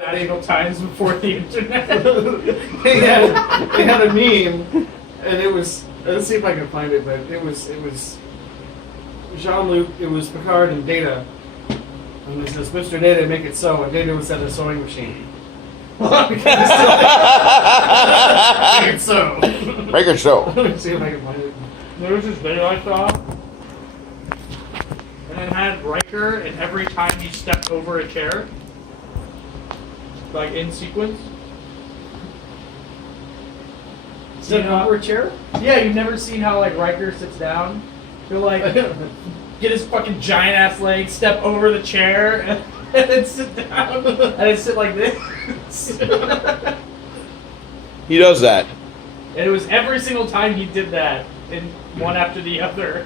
National times before the internet. they had a meme, and it was. Let's see if I can find it. But it was Jean-Luc. It was Picard and Data, and it says, "Mr. Data, make it so." And Data was at a sewing machine. Make it so. Make it so. Let me see if I can find it. There was this video I saw, and it had Riker, and every time he stepped over a chair, like in sequence. Step over a chair? Yeah, you've never seen how like Riker sits down. He'll like get his fucking giant ass legs, step over the chair, and then sit down, and then sit like this. He does that. And it was every single time he did that, in one after the other.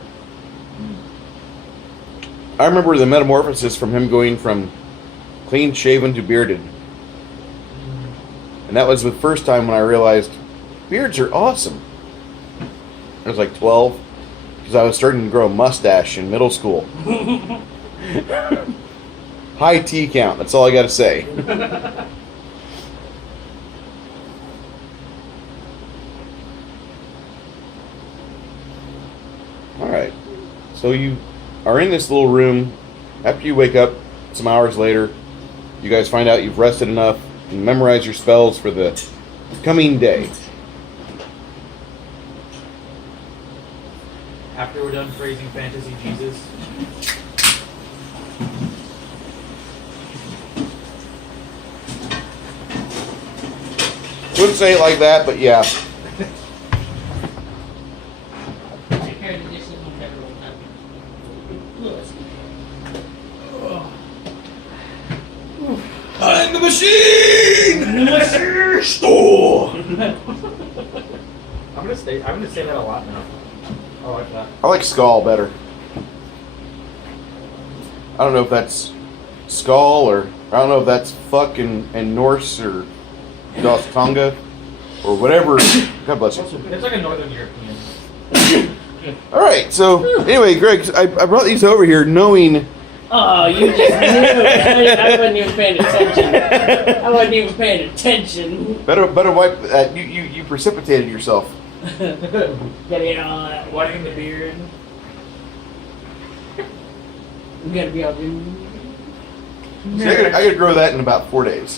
I remember the metamorphosis from him going from clean shaven to bearded. And that was the first time when I realized beards are awesome. I was like 12 because I was starting to grow a mustache in middle school. High T count, that's all I got to say. Alright, so you are in this little room. After you wake up some hours later, you guys find out you've rested enough and memorize your spells for the coming day. After we're done praising Fantasy Jesus. Wouldn't say it like that, but yeah. I'm the machine! Store! I'm gonna say that a lot now. I like that. I like Skull better. I don't know if that's Skull or I don't know if that's fuck in Norse or Das Tonga or whatever. God bless you. It's like a Northern European. Alright, so anyway, Greg, I brought these over here knowing. Oh, you just knew. I wasn't even paying attention. I wasn't even paying attention. Better wipe that. You precipitated yourself. Gotta get all that. Wetting the beard. You gotta be all do. See, I gotta grow that in about 4 days.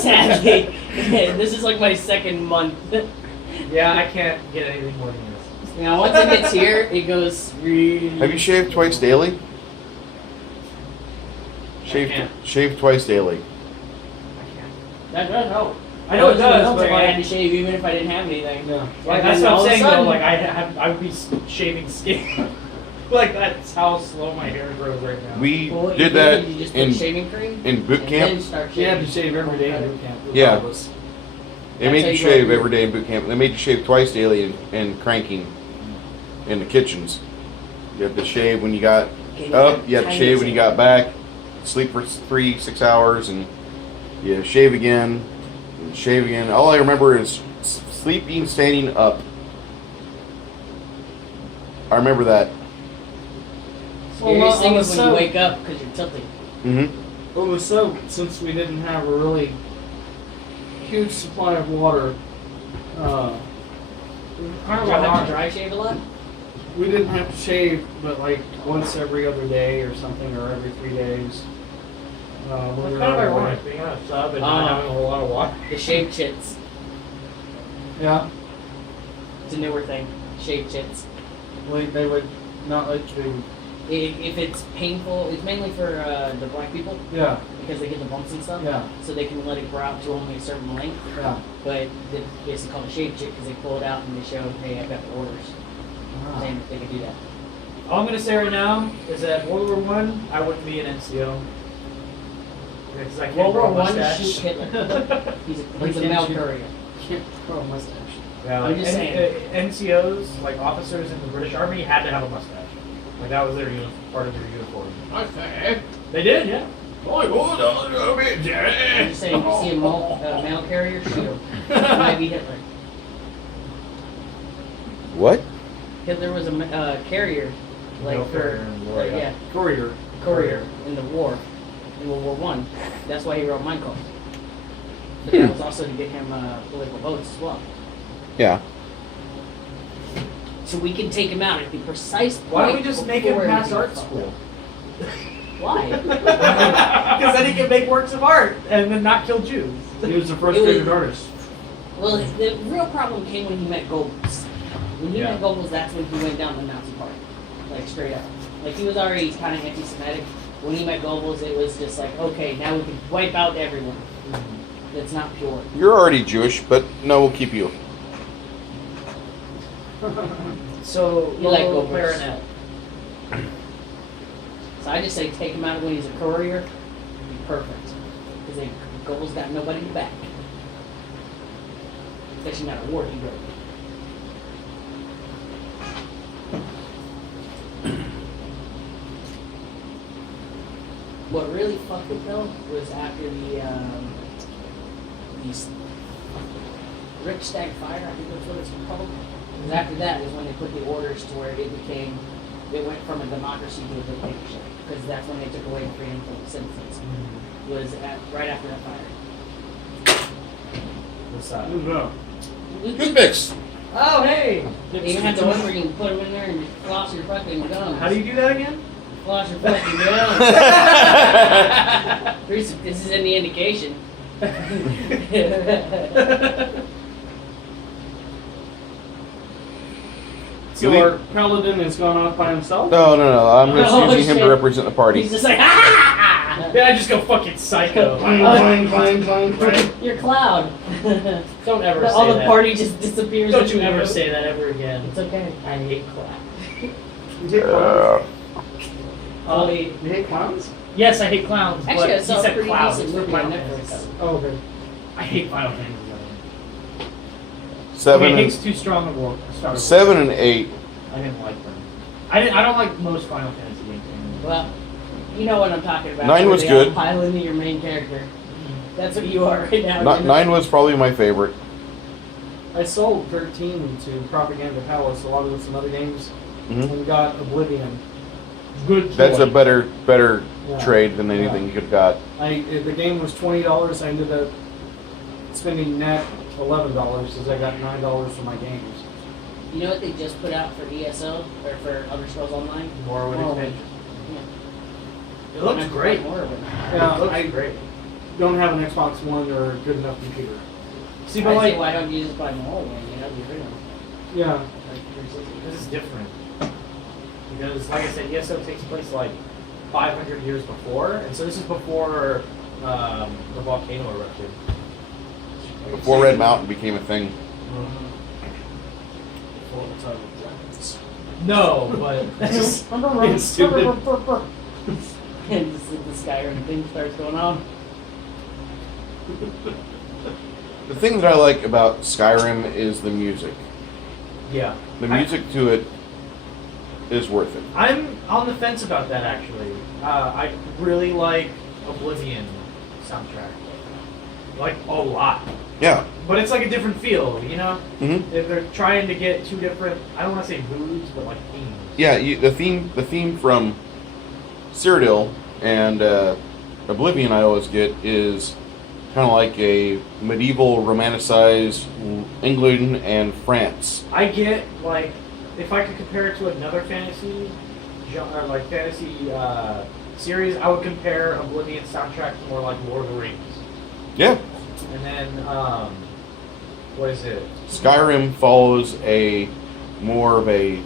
Sadly, this is like my second month. Yeah, I can't get anything more than this. Now, once it gets here, it goes really. Have you shaved twice daily? Shave twice daily. That does help. I know it does, but I like, had to shave even if I didn't have anything. Yeah. like that's what I'm saying though. Like I would be shaving skin. Like that's how slow my hair grows right now. We Well, what did you that You just put in shaving cream boot and camp. then start She had to shaving. shave every day in boot camp. Yeah. Regardless. They That's made how you you shave go. every day in boot camp. They made you shave twice daily in cranking in the kitchens. You had to shave when you got up. You had to shave when you got back. Sleep for 3-6 hours, and you shave again, and shave again. All I remember is sleeping, standing up. I remember that. Scariest thing is when so- you wake up because you're tilting. Mm-hmm. Well, the soap, since we didn't have a really huge supply of water, Did you have to dry shave a lot? we didn't have to shave, but like once every other day or something, or every 3 days. When It's we kind were of on our way. ironic being on a sub and not having a whole lot of water. The shave chits. Yeah, It's a newer thing. Shave chits. they would not let you. If it's painful, it's mainly for the black people Yeah, because they get the bumps and stuff. yeah, So they can let it grow out to only a certain length. yeah. But it's basically called a shave chit because they pull it out and they show, hey, I've got the orders. Saying that they can do that. All I'm gonna say right now is that World War I wouldn't be an NCO. Because I can't World grow a War I, mustache. shoot Hitler. He's a can't mail shoot- courier. Can't grow a mustache. Yeah, I'm just saying. NCOs, like officers in the British Army, had to have a mustache. Like that was their part of their uniform. Okay. They did, yeah. Oh, I'm just saying, if you see a mail carrier, shoot him. It might be Hitler. What? Hitler was a carrier, like Mail for carrier in war, yeah. yeah, Courier. courier in the war. in World War One. That's why he wrote Mein Kampf. But that was also to get him political votes as well. Yeah. So we can take him out at the precise point. Why don't we just make him before pass he art gets school? Why? Because then he can make works of art and then not kill Jews. He was the frustrated artist. Well, the real problem came when he met Goebbels. When he Yeah. met Goebbels, that's when he went down the Nazi party. Like, straight up. Like, he was already kind of anti-Semitic. When he met Goebbels, it was just like, okay, now we can wipe out everyone. That's not pure. You're already Jewish, but no, we'll keep you. So, You like low Goebbels. clarinet. So I just say take him out when he's a courier. It'd be perfect. Because Goebbels got nobody to back. Especially not a war hero. What really fucked it though was after these Riksdag fire, I think that's what it's called. Because after that is when they put the orders to where it went from a democracy to a dictatorship. Because that's when they took away freedom from the citizens. Was right after that fire. What's that? Good mix. Oh, hey! They even had the one where you can put them in there and floss your fucking gums. How do you do that again? Floss your fucking gums. This is any indication. So our paladin has gone off by himself? No. I'm just Oh, using him to shit. represent the party. He's just like, ah! Then I just go fucking psycho. Clang, clang, clang, clang. Your cloud. Don't ever All say the that. party just disappears. Don't into you ever the- say that ever again. It's okay. I hate cloud. You hate clowns? Only. You hate clowns? Yes, I hate clowns, Actually, I but saw he a said pretty clouds. decent It's movie on Final Netflix. Fantasy. Oh, okay. I hate Final Fantasy. Seven, Okay, and, hate's too strong a word. 7 and 8. I didn't like them. I don't like most Final Fantasy games. Well, you know what I'm talking about. 9 where was they good. all pile into your main character. That's what you are right now. Not, 9 was probably my favorite. I sold 13 to Propaganda Palace along with some other games Mhm. and got Oblivion. Good. That's a better Yeah. trade than anything Yeah. you could have got. The game was $20. I ended up spending net $11 because I got $9 for my games. You know what they just put out for ESO or for Elder Scrolls Online? Morrowind Oh. expansion. Yeah. It looks I'm great. more of it. Yeah, It looks I great. don't have an Xbox One or a good enough computer. See, I but say, like, why don't you just buy Morrowind? You know, the original. Yeah. Like 360. this is different. Because, like I said, ESO takes place like 500 years before, and so this is before the volcano erupted. Before Red Mountain became a thing. No, but just, It's stupid. And just the Skyrim thing starts going on. The thing that I like about Skyrim is the music. yeah. The music to it is worth it. I'm on the fence about that actually. I really like Oblivion soundtrack, like a lot. Yeah. But it's like a different feel, you know. hmm They're trying to get two different. I don't want to say moods, but like themes. Yeah. The theme from Cyrodiil and Oblivion I always get is kind of like a medieval romanticized England and France. I get like if I could compare it to another fantasy genre, like fantasy series, I would compare Oblivion soundtrack to more like Lord of the Rings. Yeah. And then what is it? Skyrim follows a more of a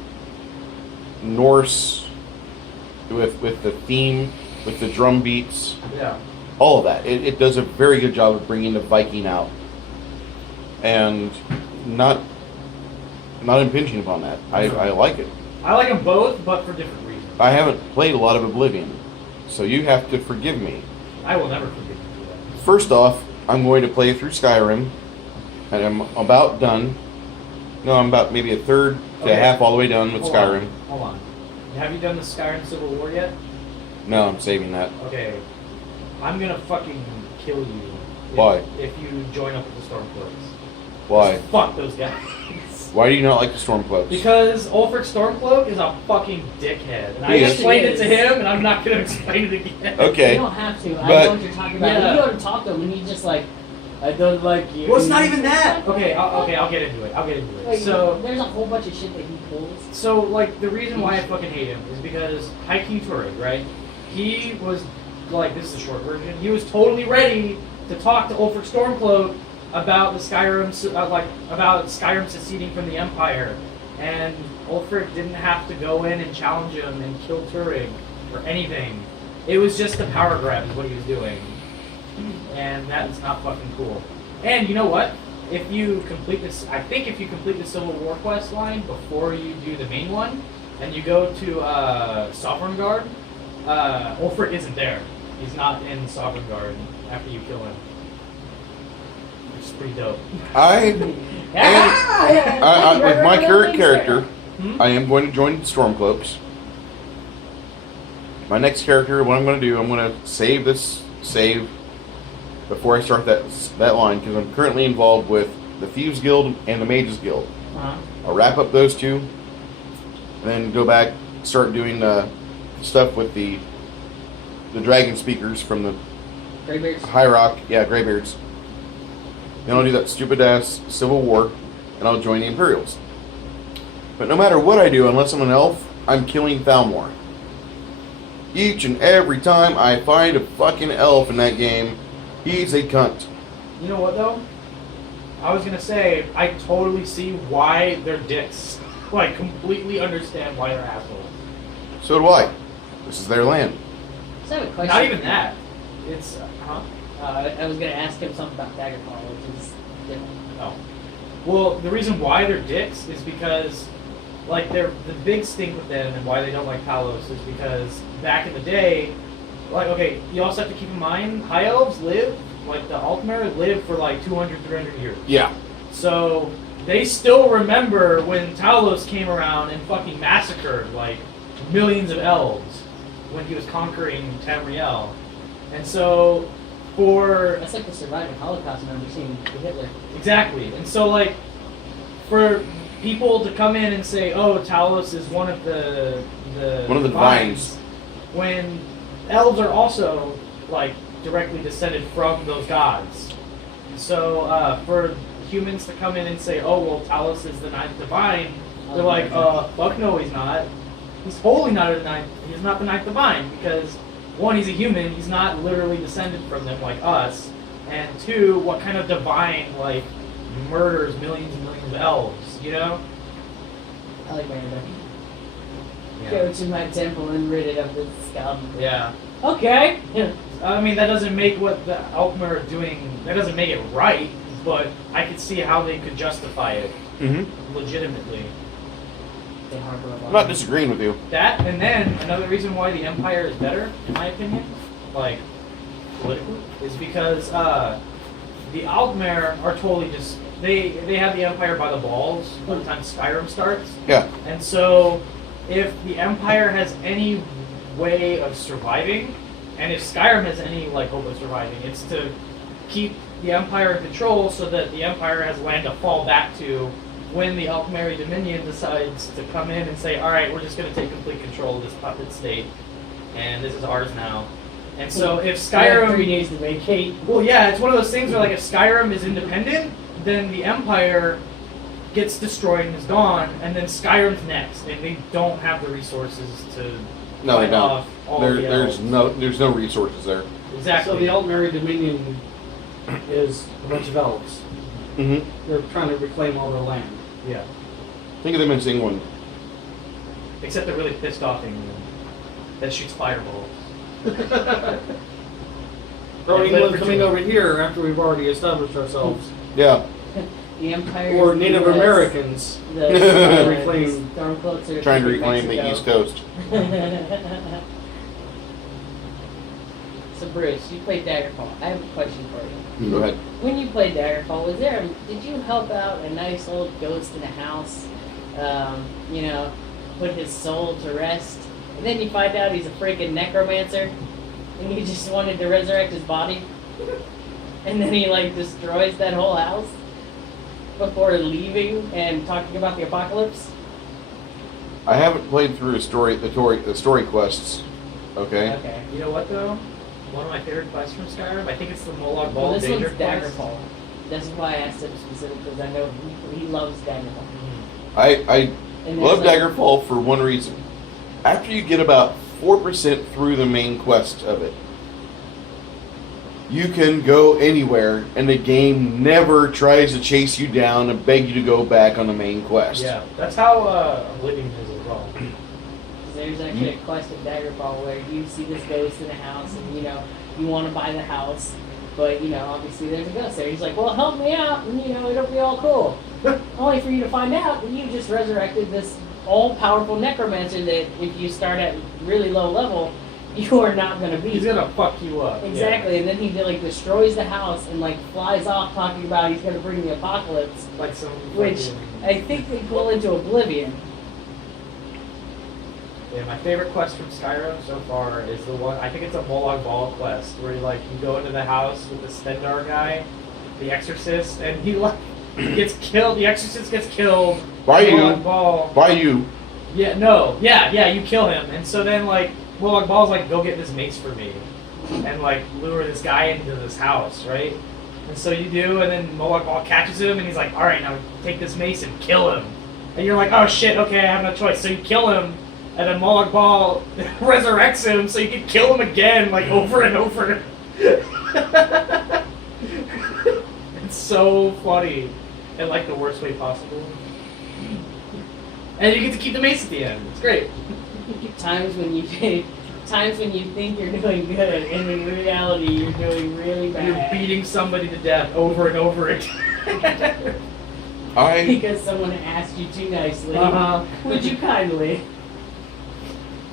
Norse with the theme, with the drum beats, Yeah. all of that. It does a very good job of bringing the Viking out and not impinging upon that. I like it. I like them both, but for different reasons. I haven't played a lot of Oblivion, so you have to forgive me. I will never forgive you for that. First off, I'm going to play through Skyrim, and I'm about done. No, I'm about maybe a third to Okay. half all the way done with Hold Skyrim. on, hold on. Have you done the Skyrim Civil War yet? No, I'm saving that. Okay. I'm gonna fucking kill you. Why? If you join up with the Stormcloaks. Why? Fuck those guys. Why do you not like the Stormcloaks? Because Ulfric Stormcloak is a fucking dickhead. And I He is. explained it to him, and I'm not going to explain it again. Okay. You don't have to. I But- know what you're talking about. Yeah. You go to talk to him, and he's just like, I don't like you. Well, it's not even that. Okay, I'll get into it. Like, So, there's a whole bunch of shit that he pulls. like, the reason why I fucking hate him is because High King Turig, right? He was, like, this is the short version, he was totally ready to talk to Ulfric Stormcloak about the Skyrim, about Skyrim seceding from the Empire. And Ulfric didn't have to go in and challenge him and kill Turig or anything. It was just a power grab is what he was doing. And that's not fucking cool. And you know what? If you complete this, I think if you complete the Civil War quest line before you do the main one, and you go to Sovngarde, Ulfric isn't there. He's not in Sovngarde after you kill him. Which is pretty dope. With my current character, Hmm? I am going to join the Stormcloaks. My next character, what I'm going to do, I'm going to save before I start that line, because I'm currently involved with the Thieves Guild and the Mages Guild. Uh-huh. I'll wrap up those two, and then go back, start doing stuff with the Dragon Speakers from the Greybeards. High Rock, Greybeards. Then I'll do that stupid ass Civil War, and I'll join the Imperials. But no matter what I do, unless I'm an elf, I'm killing Thalmor. Each and every time I find a fucking elf in that game, he's a cunt. You know what though? I was gonna say I totally see why they're dicks. Like completely understand why they're assholes. So do I. This is their land. So I have a question. Not even that. It's huh? I was gonna ask him something about Daggerfall, which is different. Oh. Well, the reason why they're dicks is because, like, the big stink with them and why they don't like Talos is because back in the day, like, okay, you also have to keep in mind, High Elves live, like the Altmer live for like 200, 300 years. Yeah. So they still remember when Talos came around and fucking massacred like millions of elves when he was conquering Tamriel. And so for That's like the surviving Holocaust member seeing Hitler. exactly. And so like for people to come in and say, "Oh, Talos is one of the divines," when elves are also like directly descended from those gods. So for humans to come in and say, "Oh, well, Talos is the ninth divine," they're like, "Fuck no, he's not. He's wholly not a ninth. He's not the ninth divine because one, he's a human. He's not literally descended from them like us. And two, what kind of divine like murders millions and millions of elves? You know?" I like Miranda. Go to my temple and rid it of this scum. Yeah. Okay. I mean, that doesn't make what the Altmer are doing, that doesn't make it right, but I could see how they could justify it Mm-hmm. legitimately. They harbor a lot. I'm not disagreeing with you. That, and then another reason why the Empire is better, in my opinion, like, politically, is because the Altmer are totally just, they have the Empire by the balls by the time Skyrim starts. Yeah. And so, if the Empire has any way of surviving, and if Skyrim has any like hope of surviving, it's to keep the Empire in control so that the Empire has land to fall back to when the Altmeri Dominion decides to come in and say, all right, we're just going to take complete control of this puppet state, and this is ours now. And so if Skyrim... 3 days to vacate. Well, yeah, it's one of those things where like if Skyrim is independent, then the Empire gets destroyed and is gone, and then Skyrim's next, and they don't have the resources to No, they fight don't. off all the There's elves. no resources there. Exactly. So the Altmeri Dominion is a bunch of elves. Mm-hmm. They're trying to reclaim all their land. Yeah. Think of them as England. Except they're really pissed off England that shoots fireballs. Or Yeah, England but- coming over here after we've already established ourselves. Yeah. The Empire. Or is Native US. Americans. The Reclaim- Stormcloaks are Trying to taking reclaim the Mexico. East Coast. So Bruce, you played Daggerfall. I have a question for you. Go ahead. When you played Daggerfall, did you help out a nice old ghost in a house? You know, put his soul to rest, and then you find out he's a freaking necromancer, and you just wanted to resurrect his body, and then he like destroys that whole house. before leaving and talking about the apocalypse? I haven't played through the story quests. Okay. Okay. You know what though? One of my favorite quests from Skyrim, I think it's the Moloch Ball Well, this Danger one's quest. Daggerfall. That's why I asked him specifically, because I know he loves Daggerfall. I And love there's, like, Daggerfall for one reason. After you get about 4% through the main quest of it, you can go anywhere, and the game never tries to chase you down and beg you to go back on the main quest. Yeah, that's how Oblivion is as well. There's actually a quest in Daggerfall where you see this ghost in a house, and you want to buy the house, but obviously there's a ghost there. He's like, "Well, help me out, and it'll be all cool." Only for you to find out that you just resurrected this all-powerful necromancer that if you start at really low level, you are not going to beat. He's gonna fuck you up. Exactly, Yeah. and then he destroys the house and flies off talking about he's going to bring the apocalypse, Like some. which fucking- I think they pull into Oblivion. Yeah, my favorite quest from Skyrim so far is the one. I think it's a Moloch Ball quest where you go into the house with the Stendar guy, the Exorcist, and he gets killed. The Exorcist gets killed. By you. Moloch Ball. By you. Yeah, no, yeah, you kill him, and so then Moloch Ball's like, go get this mace for me, and lure this guy into this house, right? And so you do, and then Moloch Ball catches him, and he's like, all right, now take this mace and kill him. And you're like, oh shit, okay, I have no choice. So you kill him, and then Moloch Ball resurrects him, so you can kill him again, over and over. It's so funny, in the worst way possible. And you get to keep the mace at the end. It's great. Times when you think you're doing good, and in reality you're doing really bad. You're beating somebody to death over and over again. Because someone asked you too nicely. Uh-huh. Would you kindly?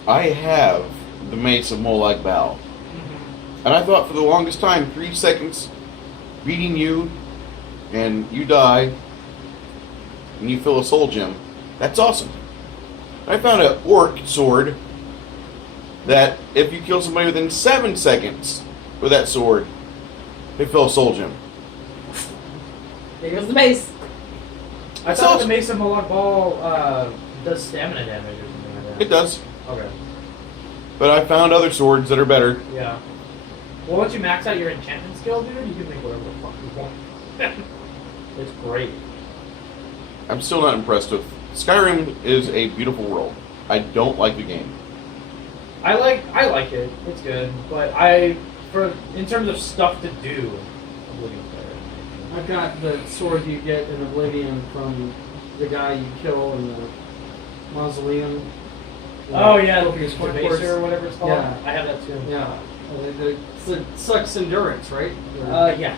I have the Mace of Moloch Bal. And I thought for the longest time, 3 seconds beating you, and you die, and you fill a soul gem. That's awesome. I found an orc sword that if you kill somebody within 7 seconds with that sword, they fill a soul gem. There goes the mace. I thought the Mace of Moloch Ball does stamina damage or something like that. It does. Okay. But I found other swords that are better. Yeah. Well, once you max out your enchantment skill, dude, you can make whatever the fuck you want. It's great. I'm still not impressed with. Skyrim is a beautiful world. I don't like the game. I like it. It's good, but in terms of stuff to do, Oblivion's better. I've got the sword you get in Oblivion from the guy you kill in the mausoleum. Oh yeah, the Copious Court Debaser or whatever it's called. Yeah. I have that too. Yeah. It's the sucks endurance, right? Yeah.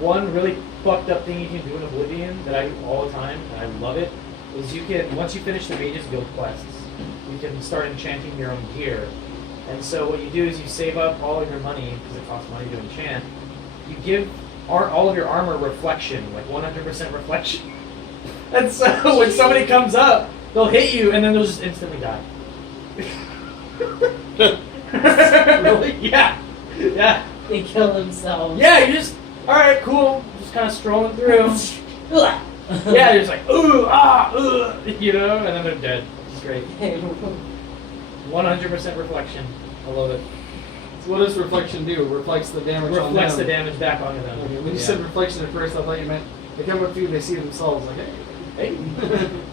One really fucked up thing you can do in Oblivion that I do all the time, and I love it, is you can, once you finish the Mage's Guild quests, you can start enchanting your own gear. And so what you do is you save up all of your money, because it costs money to enchant. You give all of your armor reflection, 100% reflection. And so when somebody comes up, they'll hit you, and then they'll just instantly die. Really? Yeah. Yeah. They kill themselves. Yeah, you just, alright, cool. Just kind of strolling through. Yeah, you're just like, ooh, ah, and then they're dead. It's great. 100% reflection. I love it. So what does reflection do? Reflects the damage on them. Reflects the damage back onto them. Okay, when you said reflection at first, I thought you meant they come up to you and they see themselves like, hey. Hey.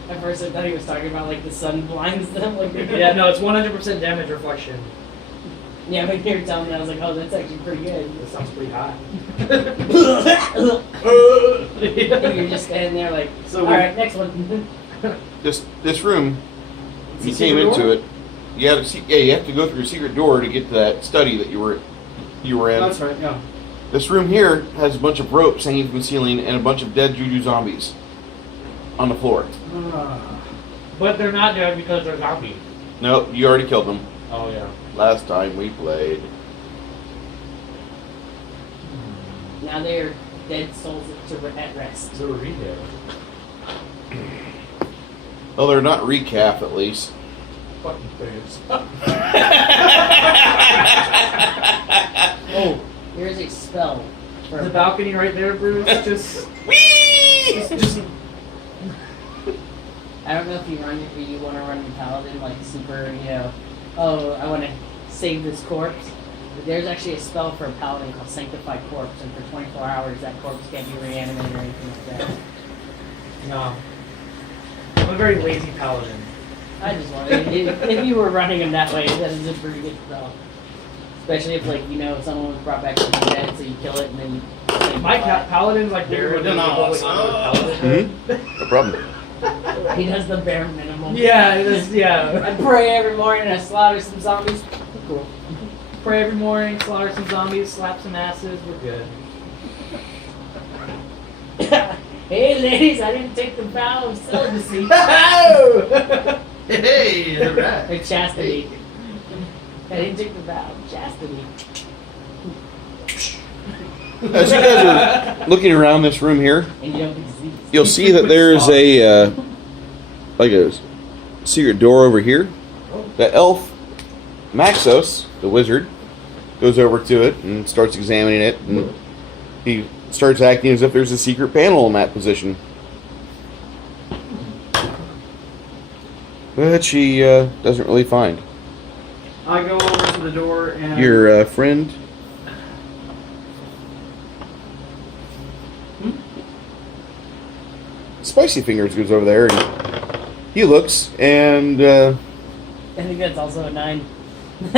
At first I thought he was talking about the sun blinds them. Yeah, no, it's 100% damage reflection. Yeah, when you were telling me, I was like, oh, that's actually pretty good. That sounds pretty hot. You're just standing there like, So alright, next one. This room, you Secret came into door? it. You have to go through a secret door to get to that study that you were in. That's right, yeah. This room here has a bunch of ropes hanging from the ceiling and a bunch of dead juju zombies on the floor. But they're not dead because they're zombies. No, you already killed them Oh, yeah. last time we played. Now they're dead souls at rest. So we're there. Well, they're not recap at least. Fucking fans. Oh, here's a spell. The balcony right there, Bruce. Just I don't know if you want to run the paladin like super, oh, I want to save this corpse. But there's actually a spell for a paladin called Sanctify Corpse, and for 24 hours that corpse can't be reanimated or anything like that. no. I'm a very lazy paladin. I just wanted, if you were running him that way, that is a pretty good spell. Especially if, someone was brought back from the dead, so you kill it and then you. My paladin's like barely able to paladin. No problem. He does the bare minimum. Yeah, it is. Yeah. I pray every morning. I slaughter some zombies. Cool. Pray every morning, slaughter some zombies, slap some asses. We're good. Hey, ladies, I didn't take the vow of celibacy. Hey, alright. Or chastity. I didn't take the vow of chastity. As you guys are looking around this room here, And you don't get disease. you'll see that there's a secret door over here. The elf Maxos, the wizard, goes over to it and starts examining it, and he starts acting as if there's a secret panel in that position. But she doesn't really find I go over to the door and your friend. Spicy Fingers goes over there and he looks, and I think that's also a 9. between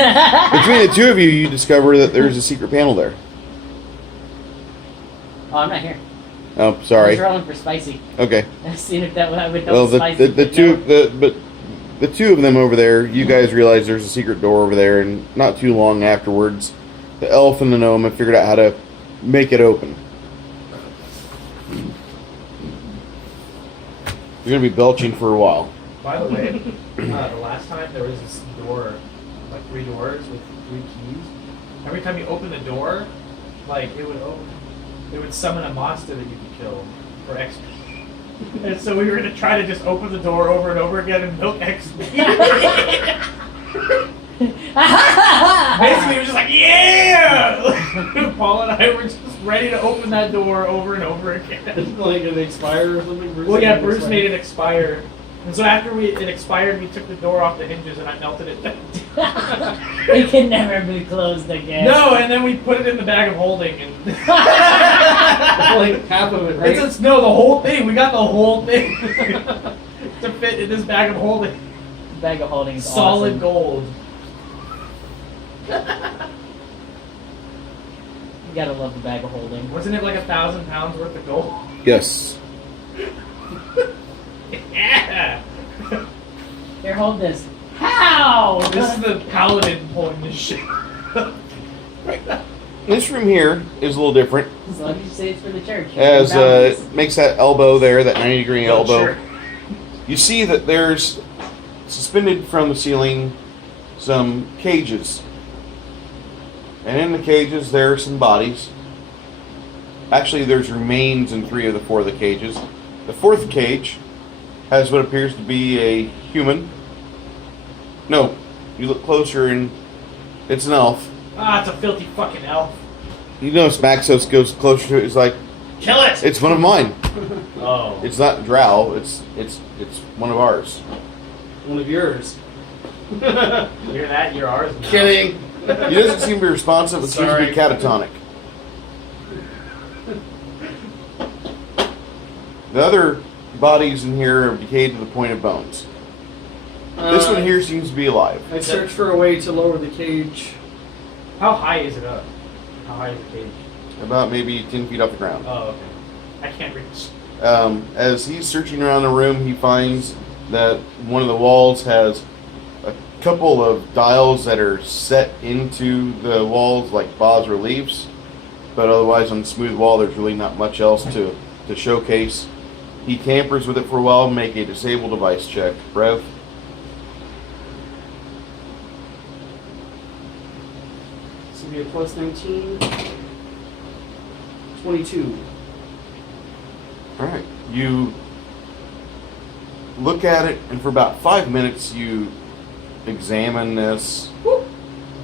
the two of you, you discover that there's a secret panel there. Oh, I'm not here. Oh, I sorry. was rolling for spicy. Okay. I seen if that would help Well, spicy. the two of them over there, you guys realize there's a secret door over there, and not too long afterwards, the elf and the gnome have figured out how to make it open. You're gonna be belching for a while. By the way, the last time there was this door, like 3 doors with 3 keys. Every time you open the door, it would summon a monster that you could kill for XP. And so we were gonna try to just open the door over and over again and milk XP. Basically, it was just like, yeah! Paul and I were just ready to open that door over and over again. like it expire or something. Bruce made it expire. And so after it expired, we took the door off the hinges and I melted it down. It can never be closed again. No, and then we put it in the bag of holding and like half of it, right? no, the whole thing. We got the whole thing to fit in this bag of holding. Bag of holding is Solid awesome. gold. You gotta love the bag of holding. Wasn't it like 1,000 pounds worth of gold? Yes. Yeah. Here, hold this. How? This is the paladin pulling this shit. This room here is a little different, As long as you say it's for the church. as Boundaries. it makes that elbow there, that 90-degree elbow. Sure. You see that there's suspended from the ceiling some cages. And in the cages there are some bodies. Actually, there's remains in 3 of the 4 of the cages. The 4th cage has what appears to be a human. No, you look closer and it's an elf. Ah, it's a filthy fucking elf. You notice Maxos goes closer to it. He's like, Kill it! "It's one of mine. Oh. It's not Drow. It's one of ours." One of yours. You're that, you're ours now. Kidding. He doesn't seem to be responsive. It seems to be Sorry. catatonic. The other bodies in here are decayed to the point of bones. This one here seems to be alive. I searched for a way to lower the cage. How high is it up? How high is the cage? About maybe 10 feet off the ground. Oh, okay. I can't reach. As he's searching around the room, he finds that one of the walls has a couple of dials that are set into the walls like bas reliefs, but otherwise on the smooth wall there's really not much else to showcase. He tampers with it for a while. Make a disable device check. Rev. This will be a plus 19. 22. Alright. You look at it, and for about 5 minutes you examine this,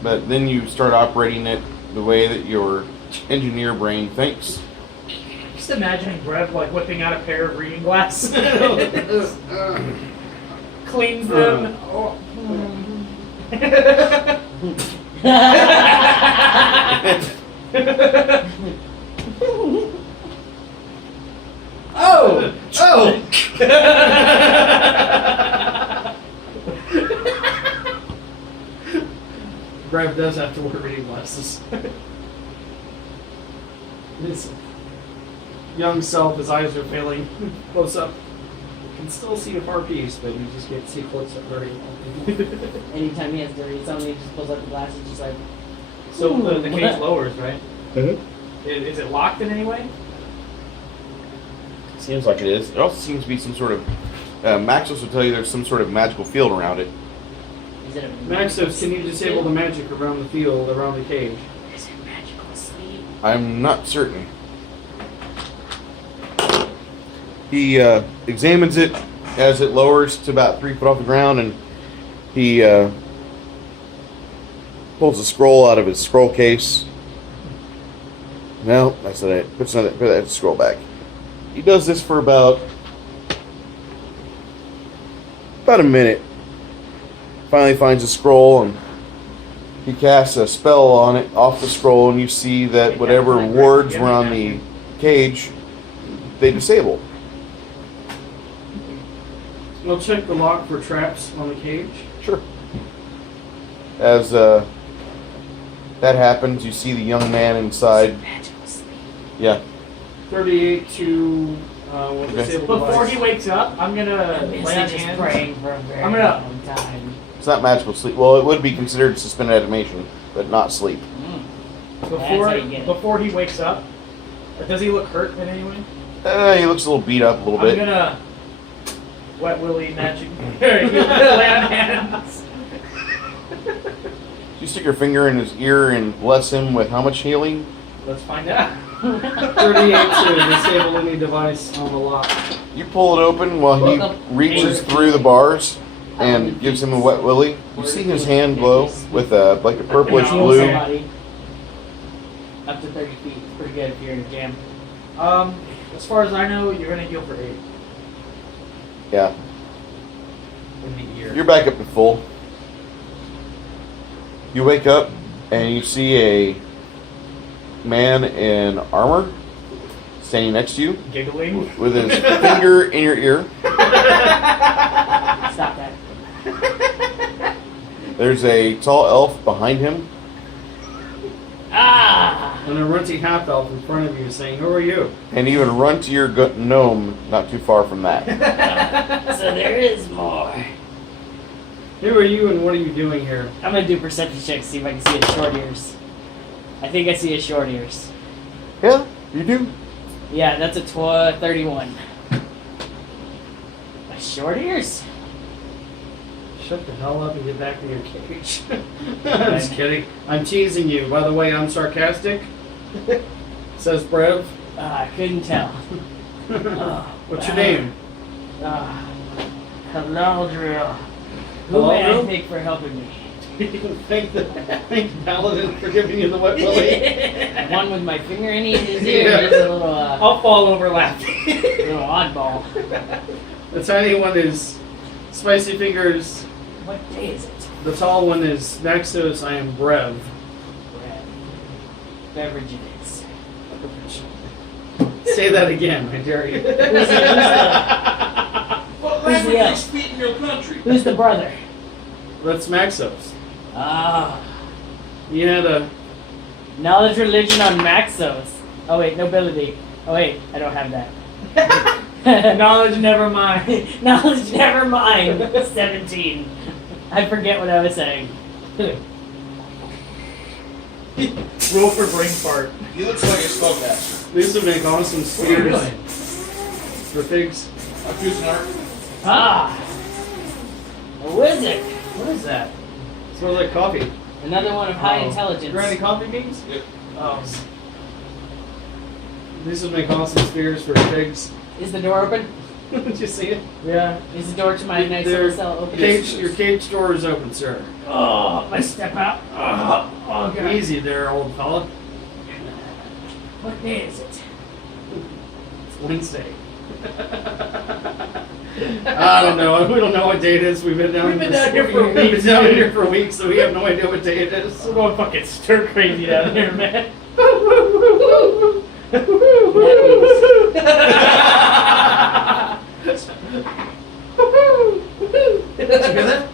but then you start operating it the way that your engineer brain thinks. Just imagining Brev like whipping out a pair of reading glasses. Cleans them. Oh. Oh! Oh! Brev does have to wear reading glasses. His young self, his eyes are failing close up. You can still see a far piece, but you just can't see close up very well. Anytime he has to read something, he just pulls up the glasses, just like. So the cage lowers, right? Mm-hmm. Is it locked in any way? Seems like it is. It also seems to be some sort of. Maxos will tell you there's some sort of magical field around it. Is it a Maxos, can you disable the magic around the field, around the cage? Is it magical sleep? I'm not certain. He examines it as it lowers to about 3 foot off the ground, and he pulls a scroll out of his scroll case. No, that's not it. Put that scroll back. He does this for about a minute. Finally finds a scroll, and he casts a spell on it off the scroll, and you see that whatever wards were on the cage, they disable. We'll check the lock for traps on the cage. Sure. As that happens, you see the young man inside. Magical sleep. Yeah. 38 to we'll disable Before device. he wakes up, I'm gonna lay on just hands. praying for a very I'm gonna- long time. It's not magical sleep. Well, it would be considered suspended animation, but not sleep. Before he wakes up, does he look hurt in any way? He looks a little beat up a little I'm bit. gonna wet willy magic. Lay on hands. You stick your finger in his ear and bless him with how much healing? Let's find out. 38 to disable any device on the lock. You pull it open while he reaches through the bars and gives him a wet willy. You see his hand glow with like a purplish Heal blue. somebody. Up to 30 feet. It's pretty good if you're in a jam. As far as I know, you're gonna heal for 8 Yeah, in the ear. you're back up to full. You wake up and you see a man in armor standing next to you Giggling. with his finger in your ear. Stop that. There's a tall elf behind him. Ah! And a runty half elf in front of you saying, "Who are you?" And even run to your gnome not too far from that. So there is more. Who are you and what are you doing here? I'm gonna do perception check to see if I can see his short ears. I think I see his short ears. Yeah, you do. Yeah, that's a 31. My short ears? Shut the hell up and get back in your cage. I'm just kidding. I'm teasing you. By the way, I'm sarcastic. Says Brev. I couldn't tell. What's your name? Galadriel. Who Hello, may I Drew? thank for helping me? Thank Paladin for giving you the wet willy. One with my finger in his ear Yeah. is a little, I'll fall over laughing. little oddball. The tiny one is Spicy Fingers. What day is it? The tall one is Maxos. I am Brev. Bread. Beverage it is. Say that again, I dare you. Who's the elf? speak in your country? Who's the brother? That's Maxos. Ah. He had a. Knowledge religion on Maxos. Oh wait, nobility. Oh wait, I don't have that. Knowledge, never mind. Knowledge, never mind. 17. I forget what I was saying. Roll for brain fart. He looks like a spellcaster. These would make awesome What are you spears doing? for pigs. I'm choosing art. Ah. A wizard. What is that? Smells like coffee. Another one of high Oh. intelligence. Granny coffee beans? Yep. Oh. These would make awesome spears for pigs. Is the door open? Did you see it? Yeah. Is the door to my nice Their little cell open? your cage door is open, sir. Oh, my step out. Oh, God. Easy there, old fella. What day is it? It's Wednesday. I don't know. We don't know what day it is. We've been down, We've been down here for we've been weeks, down dude. here for weeks, so we have no idea what day it is. We're going fucking stir crazy down here, man. Did you hear that?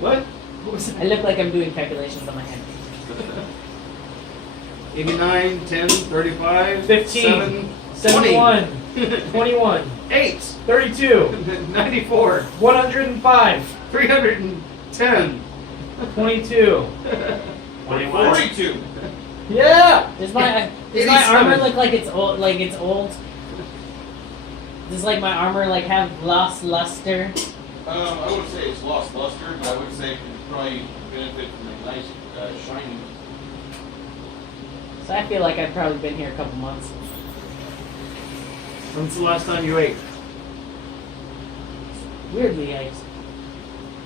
What? What was I look like I'm doing calculations on my hand. 89, 10, 35, 15, 7, 71, 21, 8, 32, 94, 105, 310, 22. 21. 42. Yeah! Does my 87. armor look like it's old? Like it's old? Does like my armor like have lost luster? I wouldn't say it's lost luster, but I would say it could probably benefit from a nice shiny. So I feel like I've probably been here a couple months. When's the last time you ate? Weirdly, I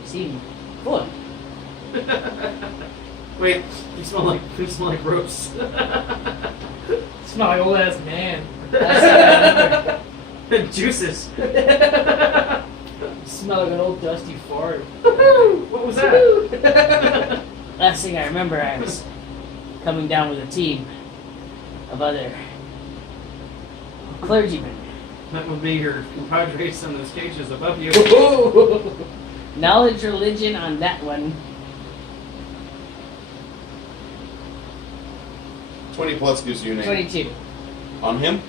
seem full. Wait, you smell like ropes. Smell like old ass man. Juices. Smell like an old dusty fart. What was that? Last thing I remember, I was coming down with a team of other clergymen. That would be your compadres in those cages above you. Knowledge religion on that one. 20 plus gives you a name. 22. On him?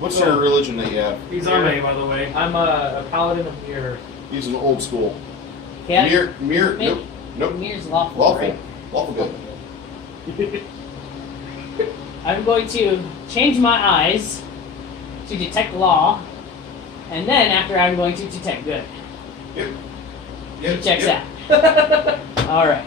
What's your religion that you have? He's Arme, by the way. I'm a paladin of mirror. He's an old school. Yeah. Mirror, nope, nope. Mirror's lawful, Lawful. right? Lawful good. I'm going to change my eyes to detect law, and then after I'm going to detect good. Yep. He checks out. All right.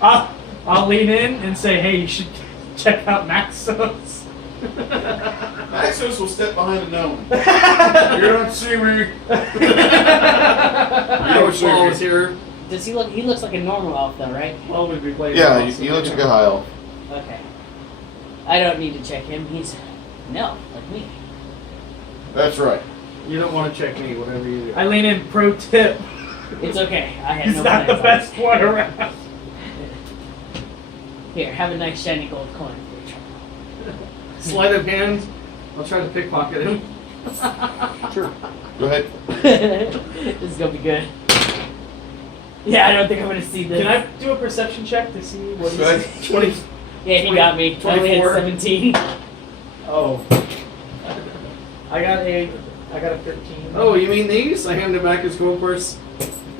I'll lean in and say, hey, you should check out Maxos. Maxos will step behind the gnome. You don't see me. I know which ball is here. Does he look? He looks like a normal elf, though, right? Well, we'd be playing. Yeah, ball, he so looks like a high elf. Okay. I don't need to check him. He's no like me. That's right. You don't want to check me, whatever you do. I lean in, pro tip. It's okay. I had He's no not the plans on best one around. Here, have a nice shiny gold coin for your trouble. Sleight of hand. I'll try to pickpocket him. Sure. Go ahead. This is gonna be good. Yeah, I don't think I'm gonna see this. Can I do a perception check to see what Go he's... ahead. 20. Yeah, he got me. 24. 17. Oh. I got a 13. Oh, you mean these? I hand him back his gold purse.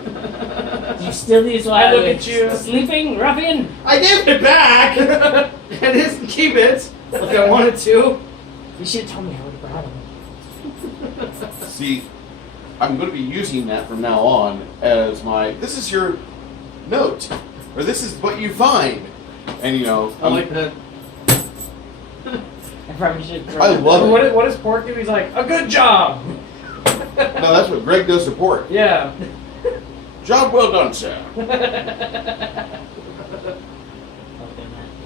Do you steal these while I look at you. sleeping, ruffian? I gave it back! I didn't keep it like I wanted to. You should have told me I would have brought them. See, I'm going to be using that from now on as my, this is your note. Or this is what you find. And you know, I like that. I probably should. I love it. What does Pork do? He's like, a good job! No, that's what Greg does to Port. Yeah. Job well done, sir.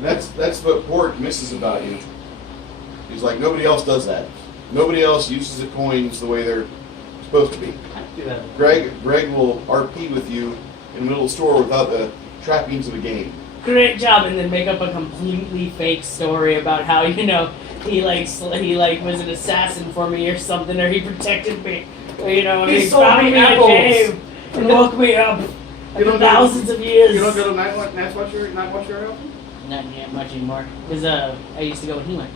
That's what Port misses about you. He's like, nobody else does that. Nobody else uses the coins the way they're supposed to be. Do that. Greg will RP with you in the middle of the store without the trappings of a game. Great job, and then make up a completely fake story about how he was an assassin for me or something, or he protected me. Or, He he sold found me me in a apples. cave and woke me up You after don't thousands of years. You don't go to Night Watcher out? Not yet much anymore, because I used to go with He-Man.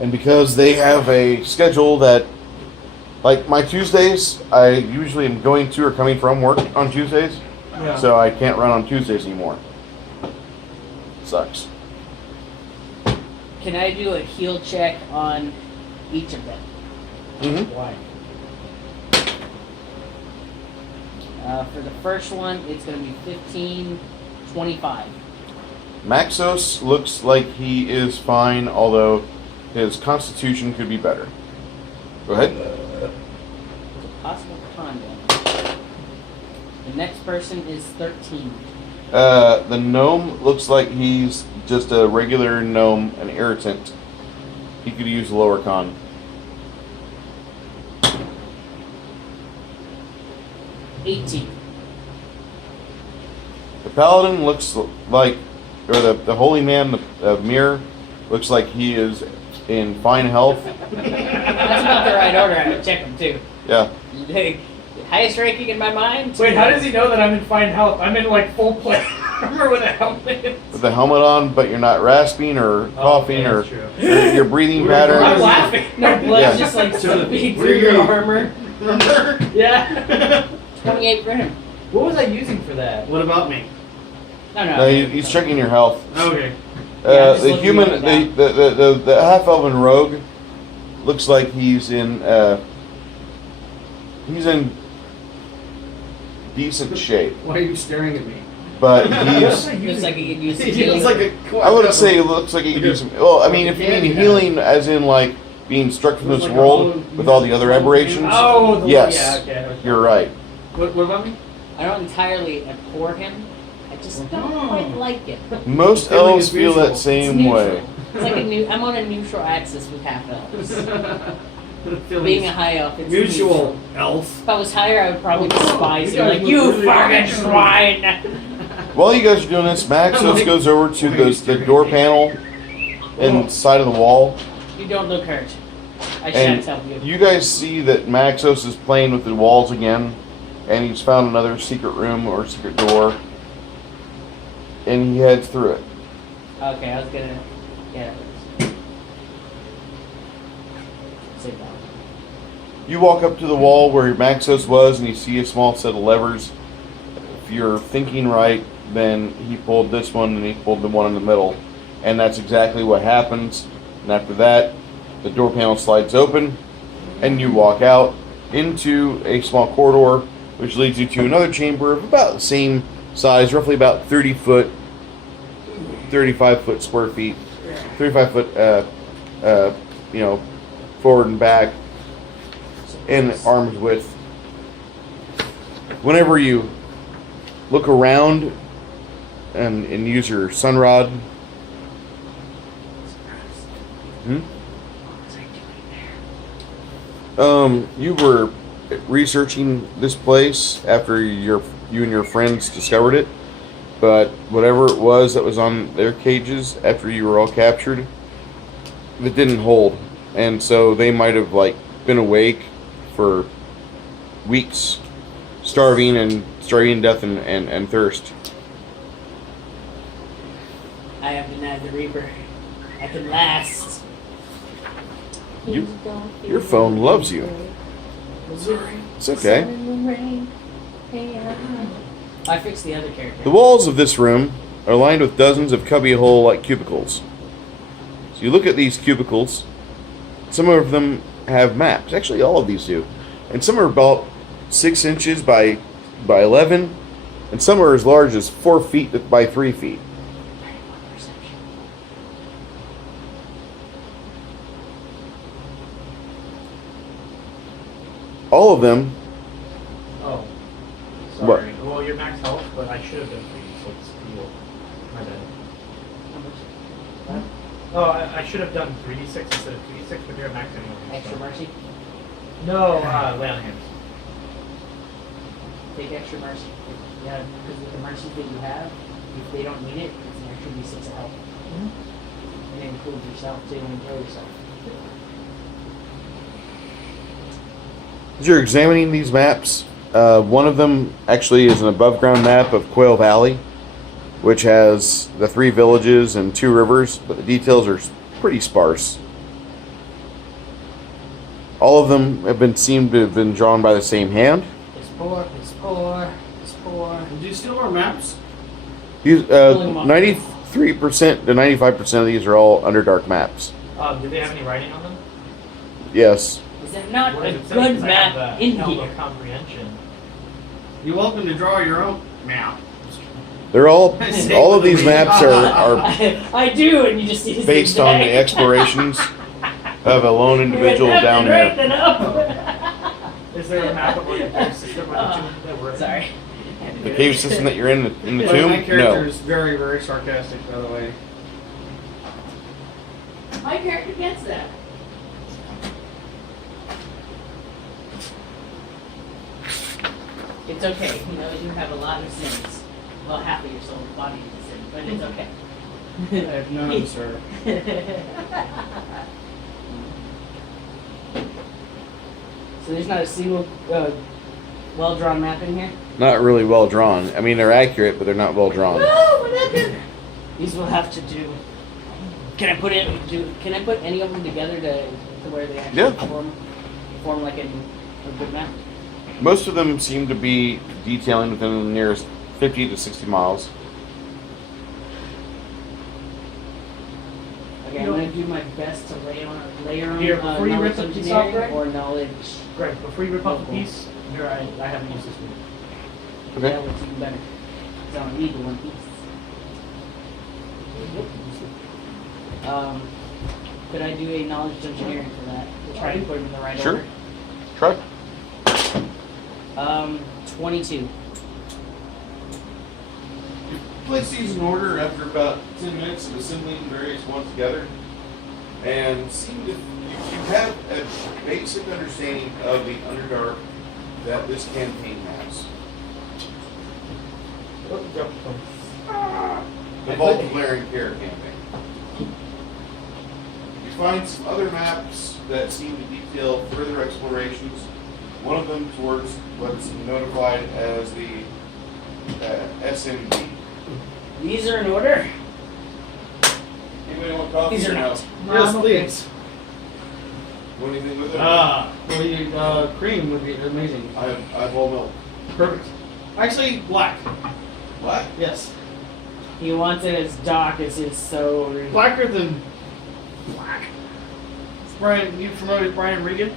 And because they have a schedule that, like my Tuesdays, I usually am going to or coming from work on Tuesdays. Yeah. So I can't run on Tuesdays anymore. Sucks. Can I do a heal check on each of them? Mm-hmm. Why? For the first one, it's going to be 15-25. Maxos looks like he is fine, although his constitution could be better. Go ahead. Possible con damage. The next person is 13. The gnome looks like he's just a regular gnome, an irritant. He could use a lower con. 18. The paladin looks like, or the holy man of Mirror looks like he is in fine health. That's about the right order. I have to check them too. Yeah. The highest ranking in my mind. Wait, how does he know that I'm in fine health? I'm in like full play armor with a helmet. With the helmet on, but you're not rasping or coughing or that's true. your breathing I'm patterns. laughing. No blood, Yeah. just like slipping Where through your you- armor. Remember? Yeah. 28 for him. What was I using for that? What about me? No. No, he's checking your health. Okay. Yeah, I'm just The looking human, up and the half elven rogue looks like he's in decent shape, Why are you staring at me? but he's. Looks like he could use some He healing. looks like a. I wouldn't say it looks like he could do some. Well, I mean, if you mean healing, as in like being struck from this Looks like world a- with all the other aberrations, Oh, the Yes. Yeah, okay. you're right. What about me? I don't entirely abhor him. I just don't quite like it. Most Feeling elves is feel mutual. that It's same neutral. way. It's like I'm on a neutral axis with half elves. Feelings- Being a high elf, it's Mutual neutral. elf. If I was higher, I would probably despise you you. guys Like, look you really fucking awesome." swine! While you guys are doing this, Maxos goes over to the door panel inside of the wall, You don't look hurt. I shan't tell and you. you guys see that Maxos is playing with the walls again, and he's found another secret room or secret door, and he heads through it. Okay, I was gonna. Yeah. Sit down. You walk up to the wall where Maxos was, and you see a small set of levers. If you're thinking right, then he pulled this one, and he pulled the one in the middle, and that's exactly what happens. And after that, the door panel slides open, and you walk out into a small corridor, which leads you to another chamber of about the same size, roughly about 30 foot, 35 foot square feet, 35 foot, forward and back, and arm's width. Whenever you look around and use your sun rod, you were researching this place after you and your friends discovered it, but whatever it was that was on their cages after you were all captured, it didn't hold, and so they might have been awake for weeks, starving death and thirst. I have denied the Reaper. I can last. Your phone loves you. It's okay. I fixed the other character. The walls of this room are lined with dozens of cubbyhole-like cubicles. So you look at these cubicles. Some of them have maps. Actually, all of these do. And some are about 6 inches by 11, and some are as large as 4 feet by 3 feet. All of them. Oh. What? Sorry. Well, you're max health, but I should have done 3d6 heal. My bad. Oh, I should have done 3d6 instead of 2d6, but you're at max anyway. Extra mercy. No, lay on hands. Take extra mercy. Yeah, because with the mercy that you have, if they don't need it, it's an extra d6 of health. And it includes yourself too when you kill yourself. As you're examining these maps, one of them actually is an above-ground map of Quail Valley, which has the 3 villages and 2 rivers, but the details are pretty sparse. All of them seem to have been drawn by the same hand. It's poor, it's poor, it's poor. Do you steal our maps? 93% to 95% of these are all Underdark maps. Do they have any writing on them? Yes. Is there not What a does it say? good 'Cause I have map the in Helm here? of Comprehension. You're welcome to draw your own map. They're all of these maps are I do, and you just see this based on the explorations of a lone individual down Right there. up. Is there a map of like your sister with the two that were? Sorry. the cave system that you're in the My tomb? character No. is very, very sarcastic, by the way. My character gets that. It's okay. You know, you have a lot of sins. Well, half of your soul's body is a sin, but it's okay. I have none, sir. So there's not a single well-drawn map in here? Not really well drawn. I mean, they're accurate, but they're not well drawn. No, we're not good. These will have to do. Can I put Can I put any of them together to where they actually Yeah. form like a good map? Most of them seem to be detailing within the nearest 50 to 60 miles. Okay, I'm gonna do my best to layer on Here, before you rip knowledge the piece off, engineering Greg? or knowledge. Greg, before you rip off the piece, here I haven't used this one. Okay. That looks even better. 'Cause I don't need the one piece. Could I do a knowledge engineering for that to try to put them in the right Sure. order? Try. 22. Place these in order after about 10 minutes of assembling various ones together, and seem to you have a basic understanding of the Underdark that this campaign has. The Vault of Larin Karr campaign. You find some other maps that seem to detail further explorations. One of them towards what's notified as the SMD. These are in order. Anybody want coffee? These are or no? not. Yes, please. Want anything with it? Cream would be amazing. I have whole milk. Perfect. Actually, black. What? Yes. He wants it as dark as his soul. Blacker than black. Brian, you familiar with Brian Regan?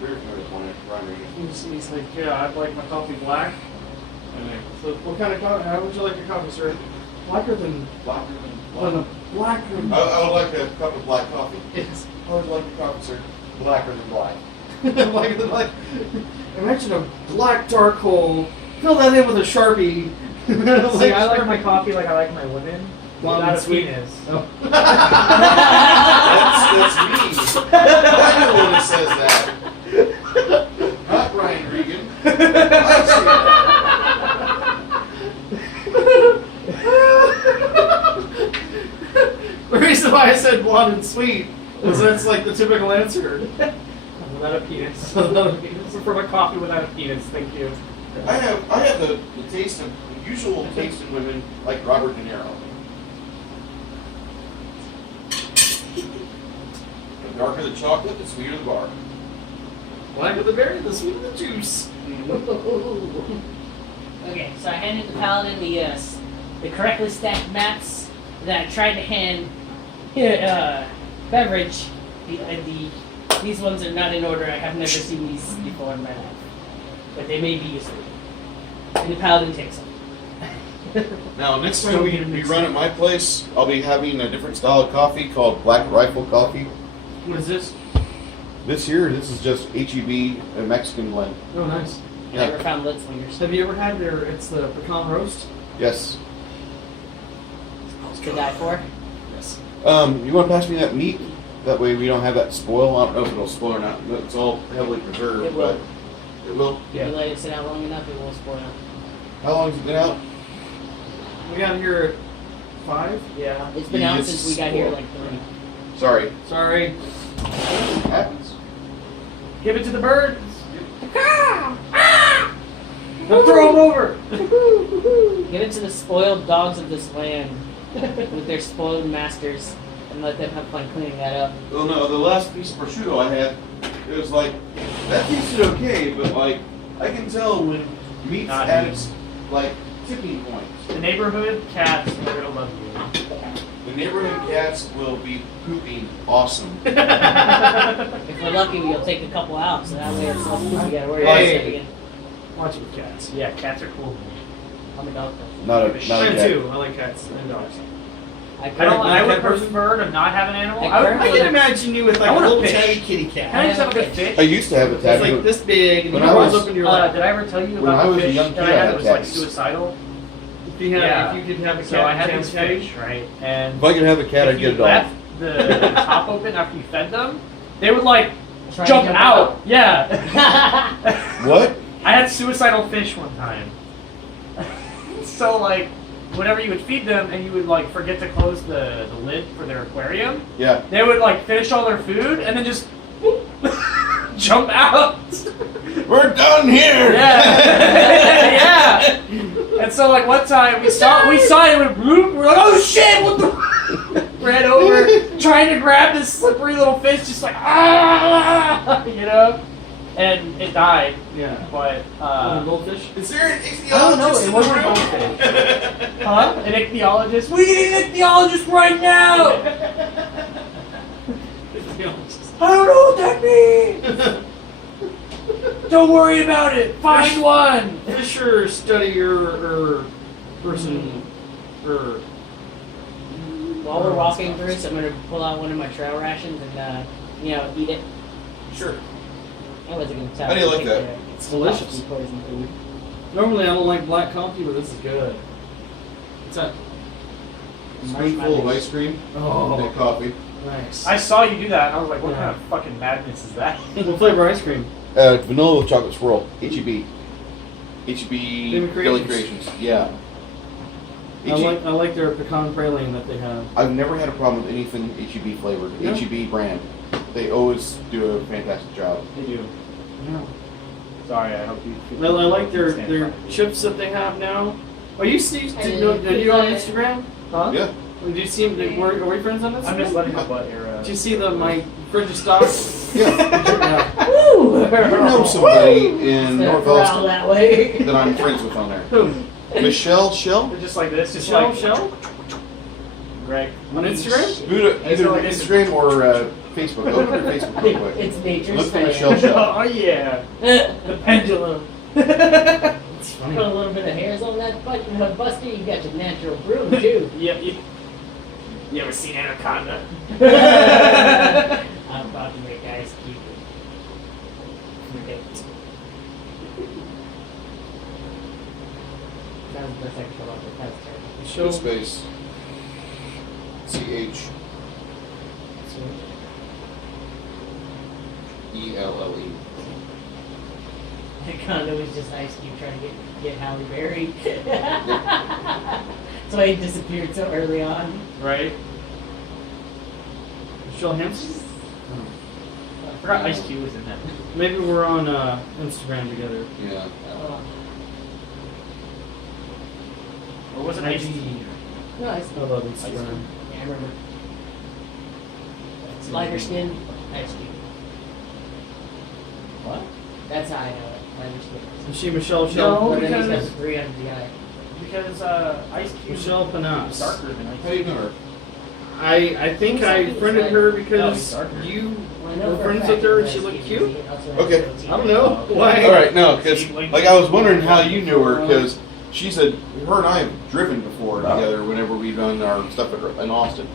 Very familiar with Brian Regan. He's like, yeah, I'd like my coffee black. So, what kind of coffee? How would you like your coffee, sir? Blacker than Blacker than blacker. I would like a cup of black coffee. Yes. How would you like your coffee, sir? Blacker than black. Blacker than black. Imagine a black dark hole. Fill that in with a Sharpie. See, I like my coffee like I like my women. Blonde Without and a sweet. penis. Oh. That's me. I'm the one that says that. Not Brian Regan. I say that. The reason why I said blonde and sweet is that's like the typical answer. Without a penis. I prefer my coffee without a penis. Thank you. I have the taste of the usual taste in women like Robert De Niro. The darker the chocolate, the sweeter the bar. Blacker the berry, the sweeter the juice. Okay, so I handed the paladin the correctly stacked maps that I tried to hand beverage. These ones are not in order. I have never seen these before in my life, but they may be useful. And the paladin takes them. Now, next time we run at my place, I'll be having a different style of coffee called Black Rifle Coffee. What is this? This is just HEB, a Mexican blend. Oh, nice. I never found lid swingers. Have you ever had it's the pecan roast? Yes. To die for. Yes. You want to pass me that meat? That way we don't have that spoil. I don't know if it'll spoil or not. It's all heavily preserved, It will. but it will. If you let it sit out long enough, it will spoil. How long has it been out? We got here at 5? Yeah. It's been out Yes. since we got here like 3. Sorry. Sorry. It happens. Give it to the birds. Don't throw them over. Give it to the spoiled dogs of this land with their spoiled masters and let them have fun cleaning that up. Well, no, the last piece of prosciutto I had, it was like, that tasted okay, but like, I can tell when meat's Not at me. its, like, tipping point. The neighborhood cats are gonna love you. The neighborhood cats will be pooping awesome. If we're lucky, we'll take a couple out, so that way it's less we gotta worry about Hey. it again. Watch it with cats. Yeah, cats are cool. I'm a dog person. Not a Mine cat. too. I like cats and dogs. I would prefer to not have an animal. I can imagine you with like I a want a little fish. tabby kitty cat. Can I just have like a fish? I used to have a It's tabby. like this big, and When you I rolls was- up in your lap. Did I ever tell you When I about was the a fish young that kid, I I had had that was like cats. suicidal? If you could have a cat, So I had tabby these tabby. fish, right? And If I could have a cat, if I'd you get a dog. left the top open after you fed them, they would like Try to jump jump out. Yeah. What? I had suicidal fish one time. So like, whenever you would feed them and you would like forget to close the lid for their aquarium, Yeah. they would like finish all their food and then just jump out. We're done here. Yeah. Yeah. And so like one time we saw it went bloop. We're like, oh shit! What the? Ran over trying to grab this slippery little fish, just like ah, you know, and it died. Yeah. But Goldfish. Is there an I don't know. ichthyologist It in wasn't a the room? goldfish. Huh? An ichthyologist? We need an ichthyologist right now! I don't know what that means! Don't worry about it! Find one! Fisher studier or person or. While we're walking through, so I'm gonna pull out one of my trail rations and eat it. Sure. I wasn't gonna tell. How do you like that? It's delicious. Poison food. Normally I don't like black coffee, but this is good. What's that? Spoonful of ice cream Oh, and coffee. nice. I saw you do that and I was like, what Yeah. kind of fucking madness is that? What flavor ice cream? Vanilla with chocolate swirl. HEB. HEB Creations. Daily Creations. Yeah. I like their pecan praline that they have. I've never had a problem with anything HEB flavored. Yeah. HEB brand. They always do a fantastic job. They do. Yeah. Sorry, I hope you. I like their chips that they have now. Oh, you see? Are you on Instagram? Huh? Yeah. Do you see? Are we friends on Instagram? I'm just letting my butt here. Did you see my fridge of stock? Yeah. Yeah. Woo! You know somebody in North Corral Austin that way. that I'm friends with on there. Who? Michelle Shell? They're just like this, just Shell? like Shell? Greg. On Instagram? Either Instagram or Facebook. Open your Facebook real quick. It's nature's Look for fan. Michelle Shell. Oh yeah, the pendulum. It's funny. Put a little bit of hairs on that buster, you got your natural broom too. Yep. You ever seen Anaconda? I'm about to make ice cube. Okay. That was the best I could come up with. That was terrible. Show space. CHELLE. Anaconda was just Ice Cube trying to get Halle Berry. That's why he disappeared so early on. Right. Michelle Hansen? I forgot Ice Cube was in that. Maybe we're on Instagram together. Yeah. Or was it Ice IG. Cube? No, Ice I Cube. love Instagram. Yeah, I remember. Lighter skin, Ice Cube. What? That's how I know it. Lighter skin. Is she Michelle No, Shell? But then he's because- got 300 DI. Because Ice Cube Michelle is Panas. darker than Ice How do you Cube. know her? I think I friended her because you Well, I know were for a friends fact with her and Ice she Cube looked is cute. he also has Okay. a goatee. I don't know. Why? All right, no, because like I was wondering how you knew her because she said her and I have driven before together whenever we've done our stuff in Austin,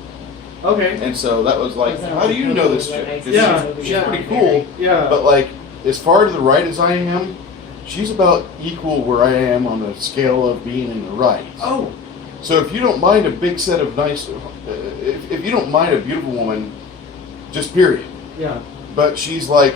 Okay. and so that was like, how do you know this chick? 'Cause Yeah, she's yeah. pretty cool, Yeah. but like as far to the right as I am, she's about equal where I am on the scale of being in the right. Oh. So if you don't mind a big set of nice, if you don't mind a beautiful woman, just period. Yeah. But she's like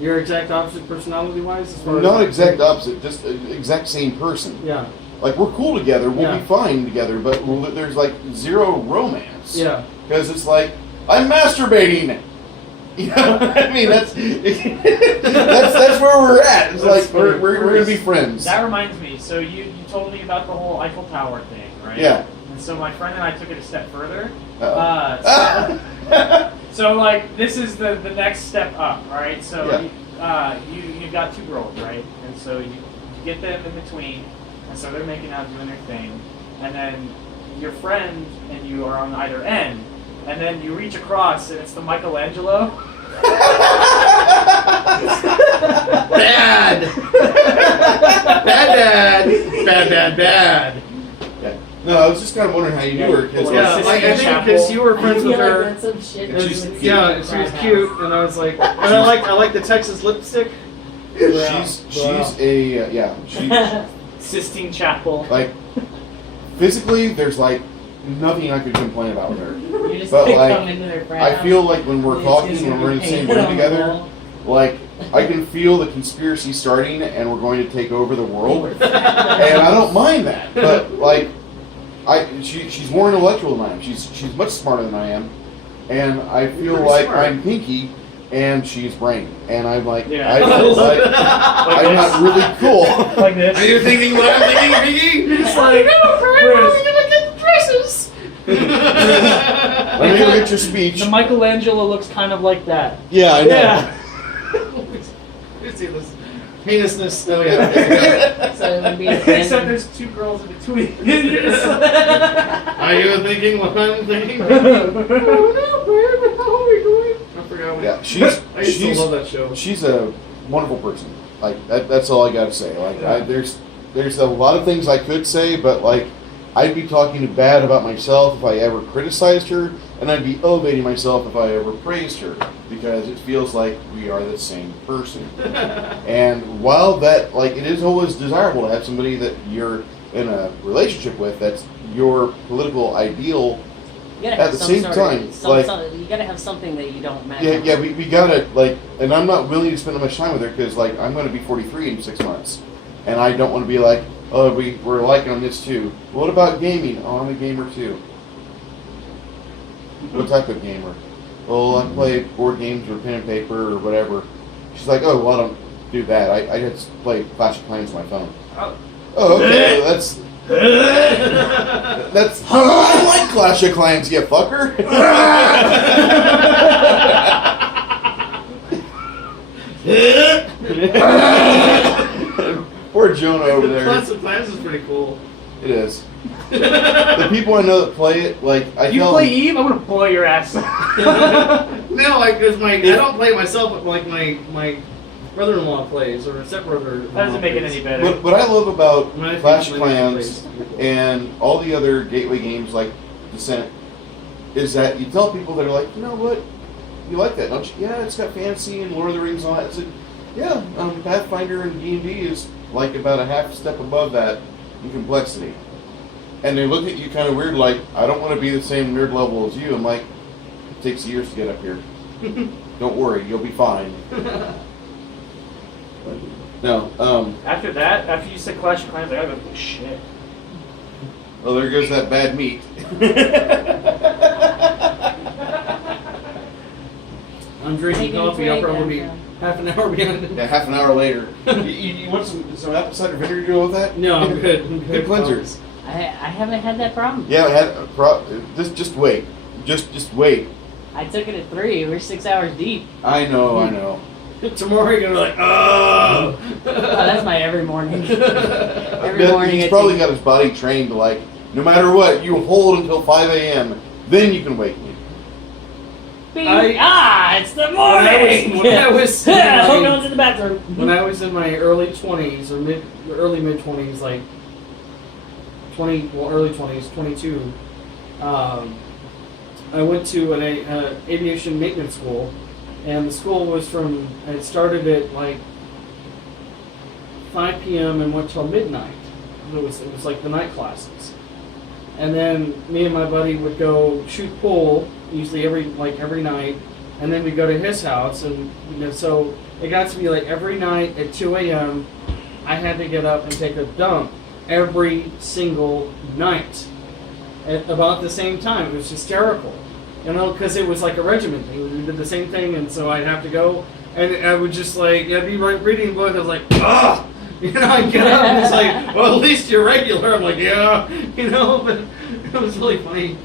You're exact opposite personality-wise, as far as not exact opposite, just exact same person. Yeah. Like we're cool together, we'll Yeah. be fine together, but there's like zero romance. Yeah. Because it's like I'm masturbating. You know, I mean that's that's where we're at. It's That's like we're funny. gonna be friends. That reminds me. So you told me about the whole Eiffel Tower thing, right? Yeah. And so my friend and I took it a step further. Uh-oh. So like this is the next step up, all right? So Yeah. you've got two girls, right? And so you get them in between, and so they're making out doing their thing, and then your friend and you are on either end, and then you reach across and it's the Michelangelo. Bad. Bad. Bad. Bad. Bad. Yeah. No, I was just kind of wondering how you knew her. Cause Yeah, like, I think because you were friends with her. That's some shit. And she's- that Yeah, was she was Frat cute, House. and I was like, and I like the Texas lipstick. she's a yeah. She Sistine Chapel. like physically, there's like nothing I could complain about with her. You just But, pick like, them into their frat I house. feel like when we're It's talking just and we're in the same painted room on the together, wall. like I can feel the conspiracy starting and we're going to take over the world, and I don't mind that. But like, she's more intellectual than I am. She's much smarter than I am, and I feel pretty like smart. I'm Pinky and she's Brain, and I'm like, Yeah. I'm not really cool. Like this. Are you thinking what I'm thinking, Pinky? It's like, Chris, Let me go get your speech. the Michelangelo looks kind of like that. Yeah, I know. Yeah. Let's see this heinousness. Oh yeah. So it would be Except there's two girls in between. Are you thinking what I'm thinking? Oh no, baby, how are we doing? I forgot. Yeah, I used to love that show. she's a wonderful person. Like that's all I got to say. Like there's a lot of things I could say, but like I'd be talking bad about myself if I ever criticized her, and I'd be elevating myself if I ever praised her, because it feels like we are the same person. And while that, like, it is always desirable to have somebody that you're in a relationship with that's your political ideal. You gotta At have the some same sort time, of, like- you gotta have something that you don't match. Yeah, we gotta, like, and I'm not willing to spend that much time with her because, like, I'm going to be 43 in 6 months. And I don't want to be like, oh, we're liking on this too. What about gaming? Oh, I'm a gamer too. What type of gamer? Well, I play board games or pen and paper or whatever. She's like, oh, well, I don't do that. I just play Clash of Clans on my phone. Oh, okay, that's... That's... I like Clash of Clans, you fucker! Poor Jonah over there. Clash of Clans is pretty cool. It is. The people I know that play it, like, I You tell play them, Eve? I'm gonna blow your ass. No, like because I don't play it myself, but like my brother-in-law plays or stepbrother. That doesn't make it any better. what I love about When I Clash of think Clans Clans plays, pretty cool. and all the other gateway games like Descent is that you tell people that are like, you know what, you like that, don't you? Yeah, it's got fantasy and Lord of the Rings and all that. It's like, yeah, Pathfinder and D&D is like about a half step above that in complexity. And they look at you kind of weird, like, I don't want to be the same nerd level as you. I'm like, it takes years to get up here. Don't worry, you'll be fine. No, After that, after you said Clash of Clans, I gotta go do shit. well, there goes that bad meat. I'm drinking Taking coffee. a I'll break probably be after. half an hour behind. Yeah, half an hour later. You want some apple cider vinegar to go with that? No, I'm good. I'm Good good. cleansers. I haven't had that problem. Yeah, I had just wait. Just wait. I took it at 3. We're 6 hours deep. I know. Tomorrow you're gonna be like, oh. Oh, that's my every morning. Every But morning. he's I probably take- got his body trained to like, no matter what, you hold until 5 a.m. Then you can wake me. Beep. I- it's the morning. When I was Yeah, I'm going to the bathroom. when I was in my early 20s or early mid 20s, like 20, well, early 20s, 22, I went to an aviation maintenance school, and the school was it started at like 5 p.m. and went till midnight. It was like the night classes. And then me and my buddy would go shoot pool, usually every night, and then we'd go to his house, and so it got to be like every night at 2 a.m. I had to get up and take a dump every single night at about the same time. It was hysterical, because it was like a regiment thing. We did the same thing, and so I'd have to go, and I would just like, I'd be reading a book, I was like, ugh! I'd get up and it's like, well, at least you're regular. I'm like, yeah, but it was really funny.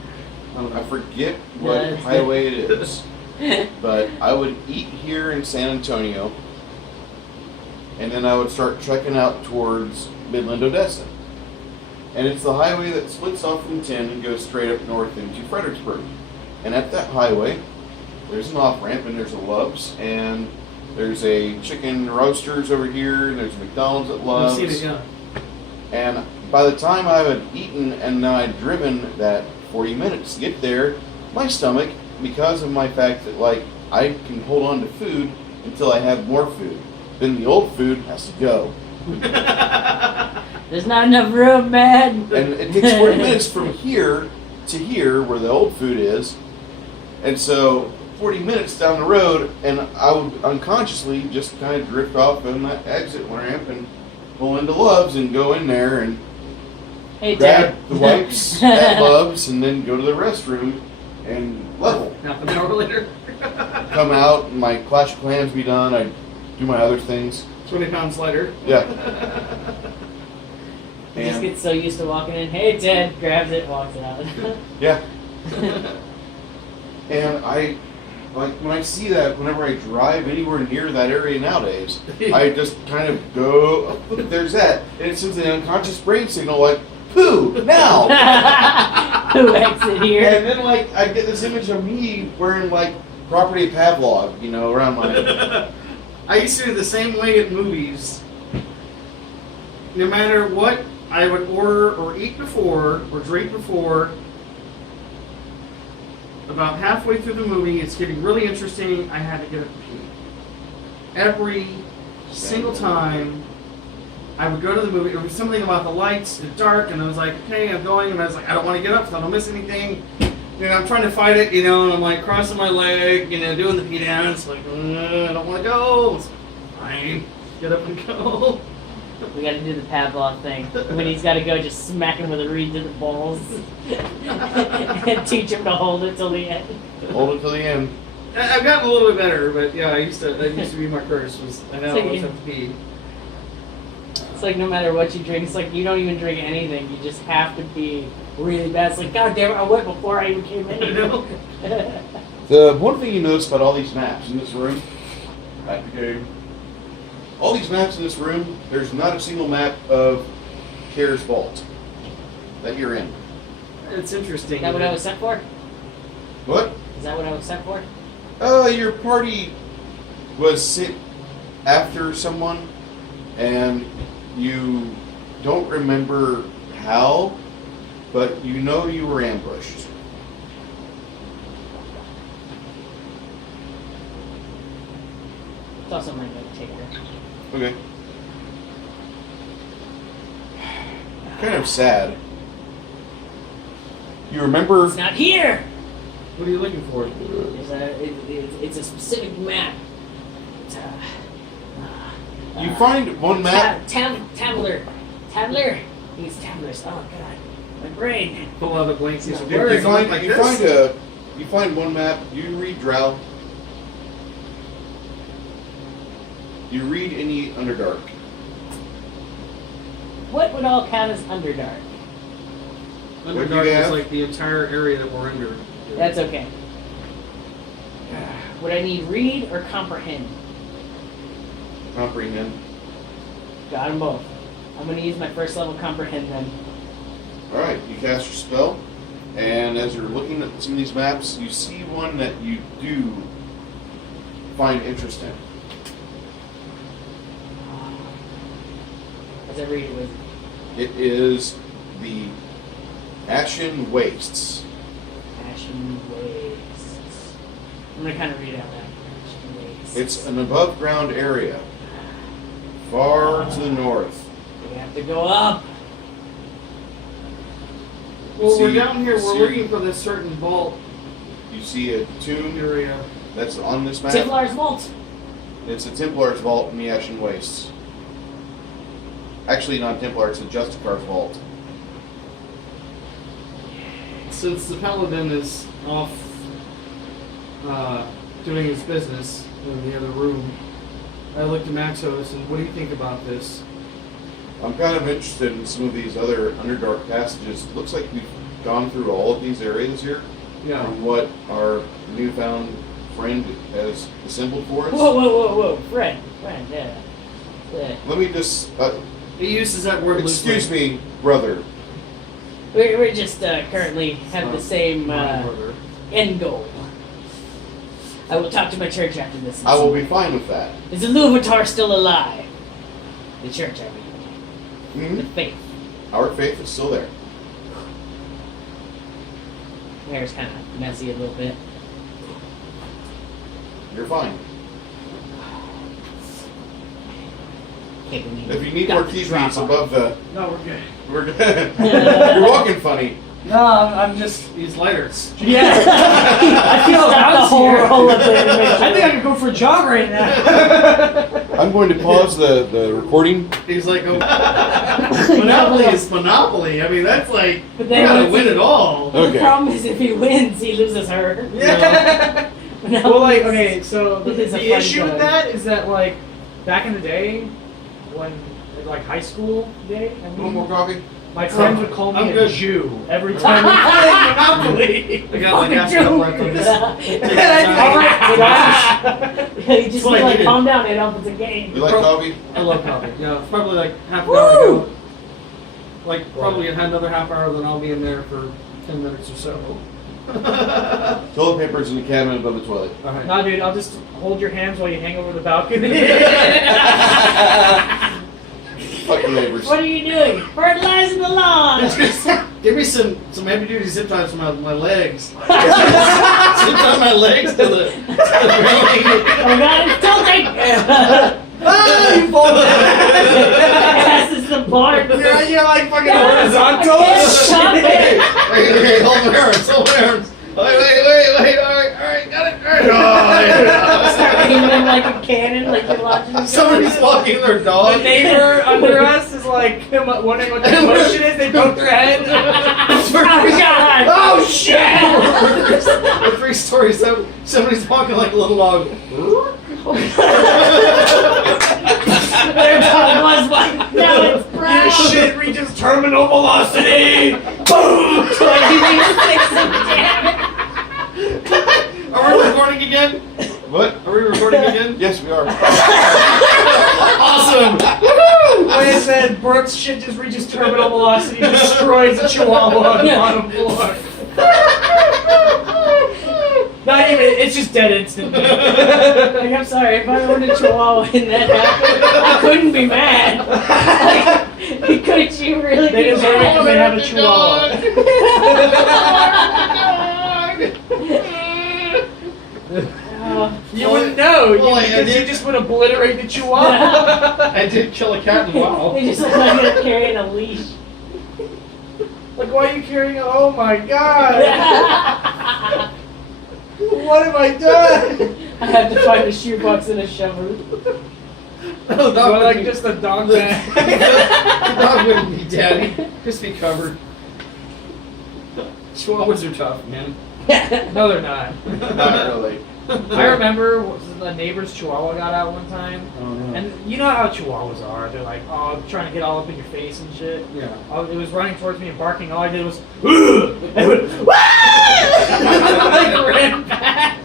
I forget what highway it is, but I would eat here in San Antonio, and then I would start trekking out towards Midland, Odessa. And it's the highway that splits off from 10 and goes straight up north into Fredericksburg. And at that highway, there's an off-ramp, and there's a Love's, and there's a chicken roasters over here, and there's a McDonald's at I've Love's. seen it, yeah. And by the time I had eaten and now I'd driven that 40 minutes to get there, my stomach, because of my fact that like I can hold on to food until I have more food, then the old food has to go. There's not enough room, man. And it takes 40 minutes from here to here where the old food is. And so 40 minutes down the road, and I would unconsciously just kind of drift off on that exit ramp and pull into Love's and go in there and Hey, grab Dad. the wipes at Love's and then go to the restroom and level. Half an hour later. Come out, my Clash of Clans be done, I do my other things. 20 pounds lighter. Yeah. He just And, gets so used to walking in. Hey, Dad, grabs it, walks out. yeah. And I, like, when I see that, whenever I drive anywhere near that area nowadays, I just kind of go, oh, look, there's that. And it sends an unconscious brain signal like, poo, now! Who exit here? And then, like, I get this image of me wearing, like, property Pavlov, you know, around my... I used to do the same way at movies. No matter what I would order or eat before or drink before, about halfway through the movie, it's getting really interesting. I had to get up and pee. Every single time I would go to the movie, it was something about the lights, it's dark, and I was like, okay, I'm going, and I was like, I don't want to get up so I don't miss anything. You know, I'm trying to fight it, you know, and I'm like crossing my leg, you know, doing the pee dance, like, I don't want to go. It's fine, get up and go. We gotta do the Pavlov thing. When he's gotta go, just smack him with a reed to the balls. And teach him to hold it till the end. Hold it till the end. I've gotten a little bit better, but yeah, that used to be my curse. Was I know I always have to pee. It's like no matter what you drink, it's like you don't even drink anything. You just have to pee really bad. It's like, God damn it, I went before I even came in. I know. The one thing you notice about all these maps in this room, back to game, all these maps in this room, there's not a single map of Karr's Vault that you're in. It's interesting. Is that what I was sent for? What? Is that what I was sent for? Your party was sent after someone, and you don't remember how, but you know you were ambushed. It's also my note taker. Okay. Kind of sad. You remember? It's not here! What are you looking for? It's a specific map. You find one map. Tabler. These tablers. Oh god. My brain. Pull out a blank piece of You words. find like you this. find one map. You read Drow. You read any Underdark. What would all count as Underdark? What do Underdark you is have? like the entire area that we're under. That's okay. Would I need read or comprehend? Comprehend. Got them both. I'm going to use my first level comprehend then. All right. You cast your spell, and as you're looking at some of these maps, you see one that you do find interest in. As I read it with It is the Ashen Wastes. Ashen Wastes. I'm going to kind of read out that. Ashen Wastes. It's an above ground area, far to the north. We have to go up. Well, we're See- down here. We're see- looking for this certain vault You see a tomb area. that's on this map. Templar's Vault. It's a Templar's Vault in the Ashen Wastes. Actually, not Templar, it's a Justicar's Vault. Since the paladin is off doing his business in the other room, I looked at Maxos and what do you think about this? I'm kind of interested in some of these other Underdark passages. It looks like we've gone through all of these areas here. Yeah. From what our newfound friend has assembled for us. Whoa. Friend, yeah. Let me just... He uses that word loosely. excuse me, brother. We're just currently have the same My brother. end goal. I will talk to my church after this. I will be fine with that. Is the Iluvatar still alive? The church, I mean. The Mhm. faith. Our faith is still there. My hair's kind of messy a little bit. You're fine. Can't believe If you need got more the key drop beats on. above the, No, we're good. we're good. You're walking funny. No, I'm just. These lighters. Yeah. I feel Got the bounced whole here. roll up there. I think I could go for a jog right now. I'm going to pause the recording. He's like, oh, Monopoly is Monopoly. I mean, that's like, But you then gotta once win he- it all. The Okay. problem is if he wins, he loses her. Yeah. No, Well, like, okay, so the, It is a the fun issue with game. that is that, like, back in the day, when, like, high school day, I A little more mean, coffee? my friends would call me I'm a good. Jew every time we played Monopoly. I got like half an hour left on this. You just That's what I be like, needed. calm down, it opens a game. You like coffee? I love coffee. Yeah, it's probably like half an hour to go. Like probably another half hour, then I'll be in there for 10 minutes or so. Toilet paper's in the cabinet above the toilet. All right. Nah, dude, I'll just hold your hands while you hang over the balcony. Fucking neighbors. What are you doing? Fertilizing the lawn. Give me some heavy duty zip ties for my legs. Zip tie my legs to the railing. Oh god, it's tilting. Ah, you both. Ass is the bar. You're like fucking I horizontal. can't stop it. Hey, hold my arms, hold my arms. Wait, all right, got it. All right. Start aiming like a cannon, like you're launching a Somebody's walking their The dog. neighbor under us is like wondering what the motion is. They poke their head. Oh god. Oh shit! The 3 stories, somebody's walking like a little dog. Their dog was like, now it's Your brown. shit reaches terminal velocity. Boom! 26 of damage. Are we recording again? What? Are we recording again? Yes, we are. Awesome. When it said Brooks' shit just reaches terminal velocity, destroys a chihuahua on the bottom floor. Not even, it's just dead instantly. Like, I'm sorry, if I owned a chihuahua and that happened, I couldn't be mad. Like, could you really They be deserve it because mad? they have a chihuahua. You wouldn't know, because you just would obliterate the chihuahua. I did kill a cat and wow. They just look like they're carrying a leash. Like, why are you carrying? Oh my god! What have I done? I have to find a shoebox and a shovel. No, Or like just a dog bag. The dog wouldn't be daddy. Just be covered. Chihuahuas are tough, man. No, they're not. Not really. I remember the neighbor's chihuahua got out one time, Oh, no. and you know how chihuahuas are. They're like, oh, trying to get all up in your face and shit. Yeah. It was running towards me and barking. All I did was, and it went, like ran back.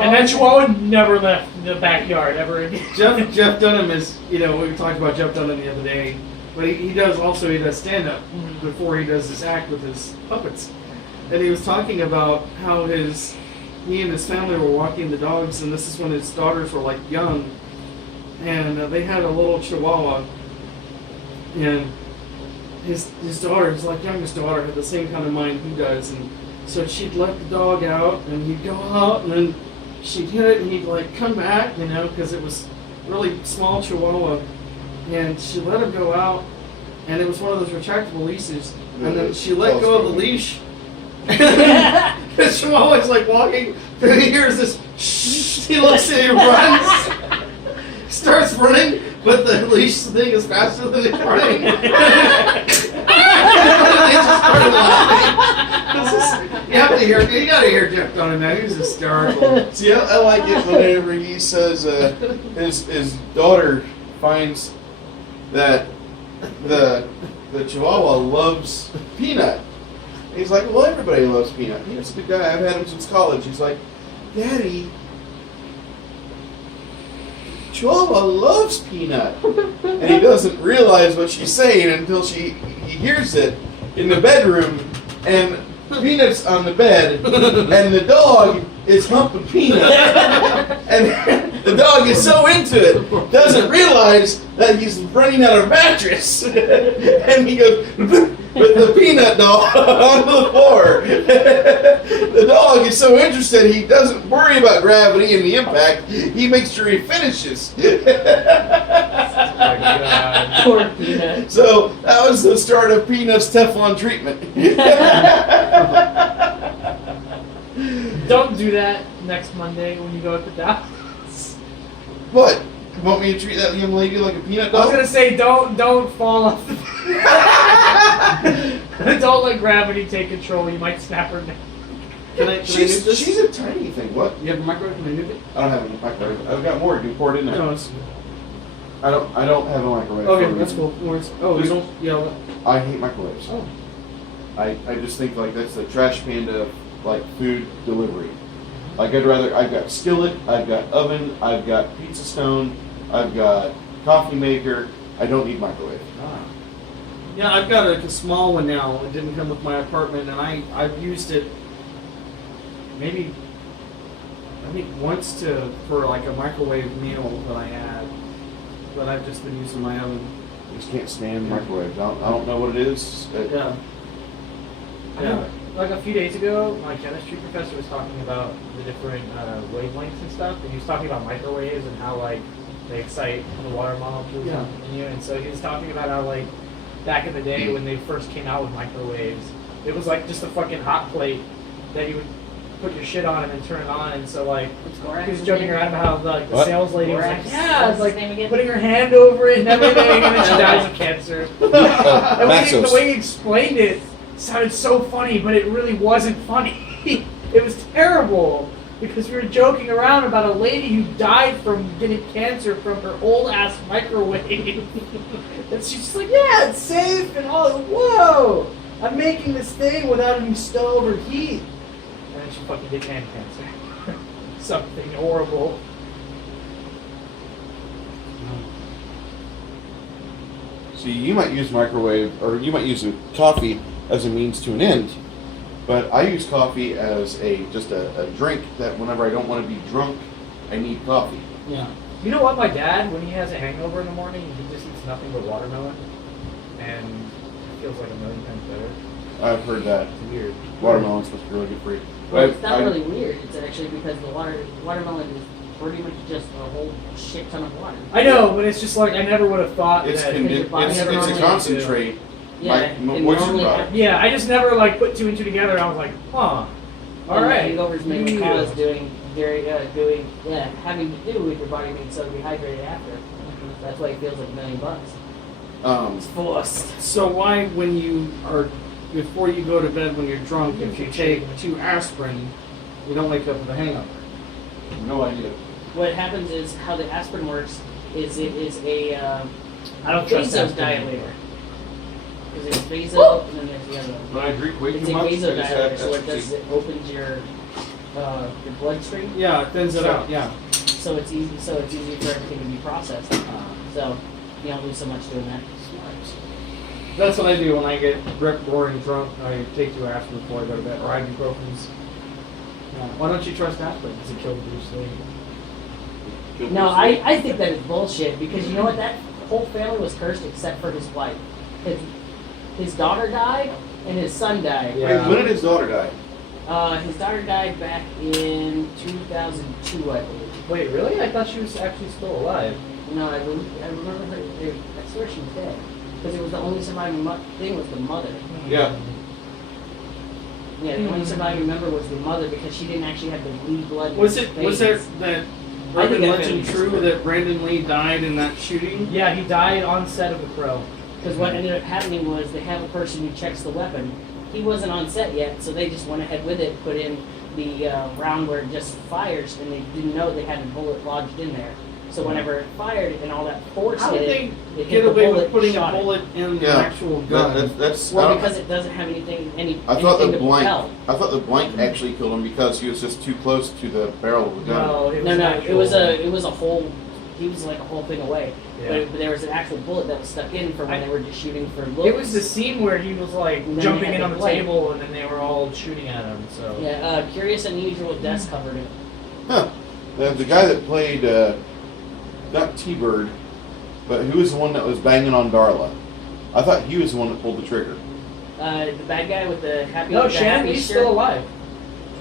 And that chihuahua never left the backyard ever again. Jeff Dunham is, we talked about Jeff Dunham the other day, but he does stand-up before he does this act with his puppets. And he was talking about how he and his family were walking the dogs, and this is when his daughters were like young, and they had a little chihuahua, and his daughter, his like youngest daughter, had the same kind of mind he does, and so she'd let the dog out, and he'd go out, and then she'd hit it, and he'd like come back, because it was really small chihuahua, and she let him go out, and it was one of those retractable leashes, and then she let go of the leash, and the chihuahua's like walking, and he hears this shh, he looks and he runs, starts running, but the leash thing is faster than it's running. They just started laughing. You gotta hear Jeff Dunham, man. He was hysterical. See, I like it whenever he says his daughter finds that the Chihuahua loves Peanut. He's like, well, everybody loves Peanut. He's a good guy. I've had him since college. He's like, Daddy, Chihuahua loves Peanut. And he doesn't realize what she's saying until he hears it in the bedroom, and Peanut's on the bed, and the dog is humping Peanut. And The dog is so into it, doesn't realize that he's running out of mattress. And he goes, with the peanut doll onto the floor. The dog is so interested, he doesn't worry about gravity and the impact. He makes sure he finishes. Oh my God. Poor Peanut. So that was the start of Peanut's Teflon treatment. Don't do that next Monday when you go at the doctor's. What? You want me to treat that young lady like a peanut I was doll? gonna say don't fall off the. Don't let gravity take control. You might snap her neck. Can I nuke this? She's a tiny thing. What? You have a microwave? Can I nuke it? I don't have a microwave. I've got more. Do pour it in there. No, it's I don't have a microwave. okay. for a That's reason. cool. No worries. Oh, you There's- don't? Yeah. I hate microwaves. Oh. I just think like that's the trash panda of like food delivery. Like I've got skillet, I've got oven, I've got pizza stone, I've got coffee maker. I don't need microwave. Yeah, I've got a small one now. It didn't come with my apartment, and I've used it maybe I think once for like a microwave meal that I had, but I've just been using my oven. I just can't stand microwaves. I don't know what it is. Yeah. Yeah. Like a few days ago, my chemistry professor was talking about the different wavelengths and stuff, and he was talking about microwaves and how like they excite the water molecules Yeah. in you. And so he was talking about how like back in the day when they first came out with microwaves, it was like just a fucking hot plate that you would put your shit on and then turn it on. And so like he was joking around about how the What? sales lady was like, Borax? yeah, it's What's like his name again? putting her hand over it and everything, and then she dies of cancer. And the Maxos. way he explained it sounded so funny, but it really wasn't funny. It was terrible because we were joking around about a lady who died from getting cancer from her old ass microwave. And she's just like, yeah, it's safe and all. Whoa, I'm making this thing without any stove or heat. And then she fucking did hand cancer. Something horrible. See, you might use microwave, or you might use coffee as a means to an end, but I use coffee as just a drink that whenever I don't want to be drunk, I need coffee. Yeah. You know what? My dad, when he has a hangover in the morning, he just eats nothing but watermelon, and it feels like a million times better. I've heard that It's weird. watermelon's supposed to be really good for you. Well, it's not really weird. It's actually because the watermelon is pretty much just a whole shit ton of water. I know, but it's just like I never would have thought It's that. your body it's never a normally concentrate. Yeah, Like it moisture normally product. Yeah, I just never like put two and two together. I was like, huh. All and right. hangovers mainly you. cause having to do with your body being so dehydrated after. That's why it feels like $1,000,000. It's forced. So why, when you are before you go to bed when you're drunk, if you take 2 aspirin, you don't wake up with a hangover? No idea. What happens is how the aspirin works is it is a I don't trust that. vasodilator. Because there's vaso and then there's the other one. When I drink way It's too a much, I just vasodilator, have so what it does is ecstasy. it opens your bloodstream. Yeah, it thins it out. Yeah. So it's easy for everything to be processed. So you don't lose so much doing that. That's what I do when I get roaring drunk. I take 2 aspirin before I go to bed, or ibuprofens. Yeah. Why don't you trust aspirin? Does it kill Bruce Lee? No, I think that is bullshit because you know what? That whole family was cursed except for his wife. His daughter died and his son died. Yeah. Wait, when did his daughter die? His daughter died back in 2002, I believe. Wait, really? I thought she was actually still alive. No, I remember her. I swear she was dead because it was the only surviving thing was the mother. Yeah. Yeah, the only surviving member was the mother because she didn't actually have the bleed blood. in Was her was there veins. that I think urban that legend family true was- that Brandon Lee died in that shooting? Yeah, he died on set of The Crow. Because what ended up happening was they have a person who checks the weapon. He wasn't on set yet, so they just went ahead with it, put in the round where it just fires, and they didn't know they had a bullet lodged in there. So whenever it fired and all that force How hit did it, they it hit get the away bullet, with putting a shot it. bullet in the Yeah. actual gun? That's. Well, I don't- because it doesn't have anything, I thought the anything to blank. propel. I thought the blank actually killed him because he was just too close to the barrel of the gun. No, it was No, it was actual- it was a whole. He was like a whole thing away, Yeah. but there was an actual bullet that was stuck in for when they were just shooting for looks. It was the scene where he was like And then jumping they had in on the the plate. table, and then they were all shooting at him. So Yeah, Curious Unusual Deaths covered it. Huh. The guy that played, not T-Bird, but who was the one that was banging on Darla? I thought he was the one that pulled the trigger. The bad guy with the happy. No, the Shannon, happy he's shirt. still alive.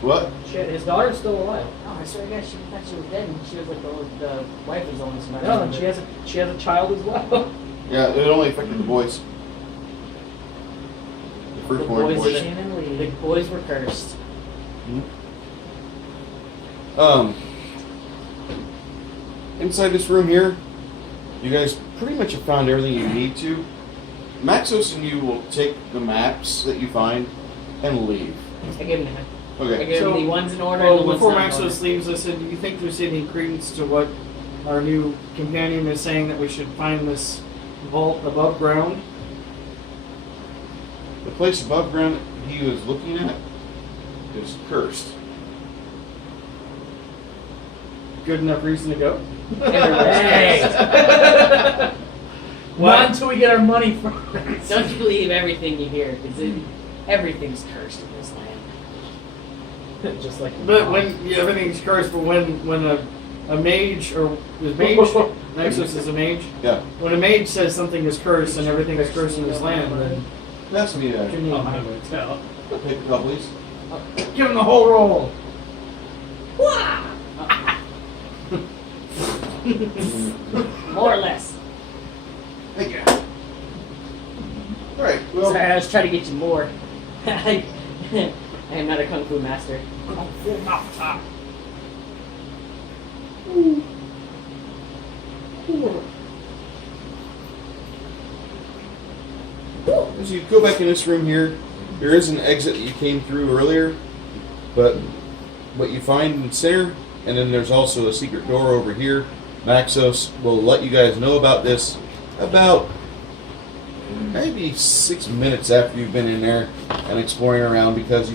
What? His daughter's still alive. Oh, I swear to God, she thought she was dead, and she was like the wife was only somebody. No, and she has a child as well. Yeah, it only affected the boys. The The firstborn boys, boys. the boys were cursed. Inside this room here, you guys pretty much have found everything you need to. Maxos and you will take the maps that you find and leave. I gave him I Okay. gave So, him the ones in order Well, and the ones before not in Maxos leaves, I said, do you think there's any credence to what our new companion is saying, that we should find this vault above ground? The place above ground he was looking at is cursed. Good enough reason to go? Hey. Not until we get our money from it. Don't you believe everything you hear, because everything's cursed in this land. Just like. But when everything's cursed, but when a mage, or is mage, Nexus is a mage? Yeah. When a mage says something is cursed and everything is cursed in this land, then That's me. what do you Oh, need? I would tell. Take the please. Give him the whole roll. More or less. Thank you. All right. Well, Sorry, I was trying to get you more. I am not a kung fu master. as you go back in this room here, there is an exit that you came through earlier, but what you find in the center, and then there's also a secret door over here. Maxos will let you guys know about this about maybe 6 minutes after you've been in there and exploring around, because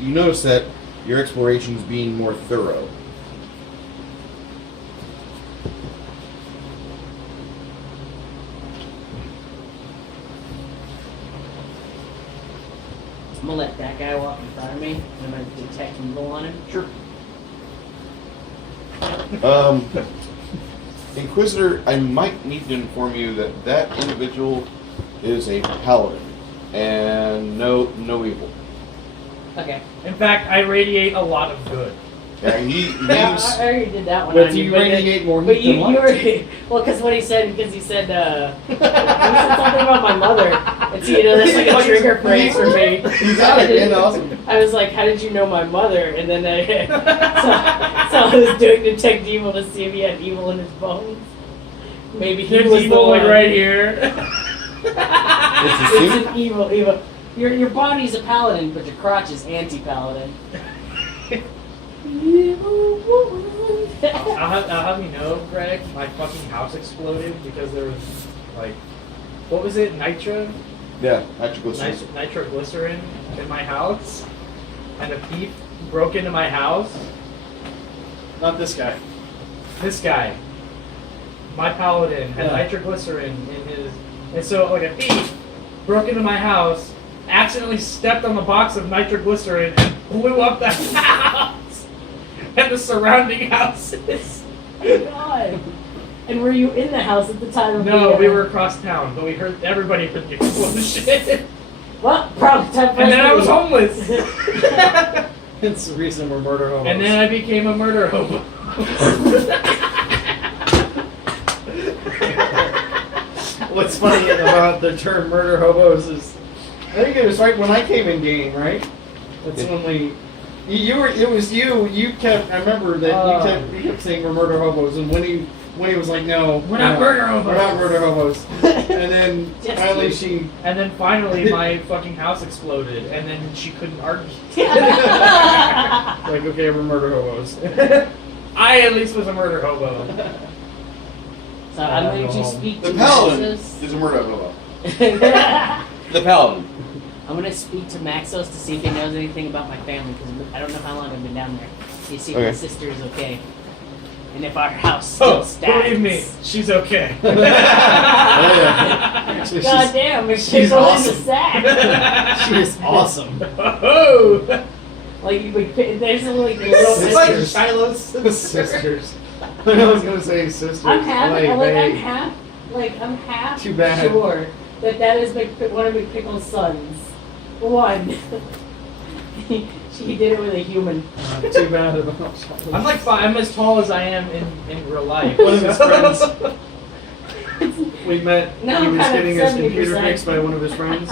you notice that your exploration is being more thorough. I'm gonna let that guy walk in front of me, and I'm gonna detect evil on him. Sure. Inquisitor, I might need to inform you that that individual is a paladin, and no evil. Okay. In fact, I radiate a lot of good. Yeah, Yeah, he's I already did that one. But on you but radiate more But heat you than light. were well, because what he said, he said he said something about my mother, and so that's like a trigger phrase for me. You got it, man. Awesome. I was like, "How did you know my mother?" And then so I was doing detect evil to see if he had evil in his bones. Maybe he There's was evil the like one. right here. It's an evil. Your body's a paladin, but your crotch is anti-paladin. I'll have you know, Greg, my fucking house exploded because there was, like, what was it, nitroglycerin in my house, and a thief broke into my house. Not this guy. This guy, my paladin, had Yeah. nitroglycerin in his, and so like a thief broke into my house, accidentally stepped on the box of nitroglycerin and blew up the house and the surrounding houses. Oh my god! And were you in the house at the time of No, the, we were across town, but everybody heard the explosion. Well, probably time for And us then to I was leave. homeless. It's the reason we're murder hobos. And then I became a murder hobo. What's funny about the term murder hobos is, I think it was right when I came in game, right? That's Yeah. when it was you kept, I remember that you kept saying we're murder hobos, and Winnie was like, no. We're not murder hobos. We're not murder hobos. And then Yes, finally you. she, And then finally my fucking house exploded, and then she couldn't argue. like, okay, we're murder hobos. I at least was a murder hobo. So I'm going to speak the to paladin Maxos. is a murder hobo. I'm The paladin. going to speak to Maxos to see if he knows anything about my family, because I don't know how long I've been down there. To see if my Okay. sister is okay. And if our house still Oh, stands. believe me, she's okay. So God damn, it's she's all in awesome. the sack. She is awesome. Oh! There's a little It's like Sisters. Shiloh's Sisters. I was gonna say sisters. I'm half. Oy I'm vey. half Too bad. sure that is one of McPickle's sons. One. He did it with a human. Too bad about I'm like I'm as tall as I am in real life. One of his friends. We met. No, he was kind of getting his 70%. computer fixed by one of his friends.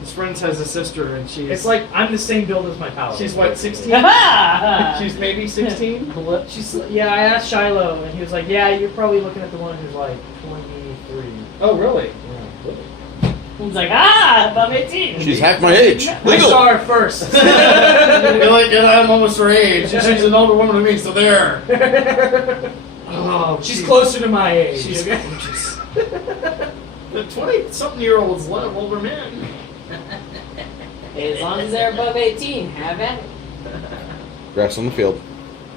His friend has a sister, and she's. It's like I'm the same build as my pal. She's what, 16? She's maybe 16. She's I asked Shiloh and he was like, yeah, you're probably looking at the one who's like 23. Oh, really? He's like, above 18. She's half my age. I Legal. saw her first. You're like, and I'm almost her age. And she's an older woman than me, so there. Oh, She's closer to my age. She's okay? gorgeous. The 20-something-year-olds love older men. As long as they're above 18, have at it. Grass on the field.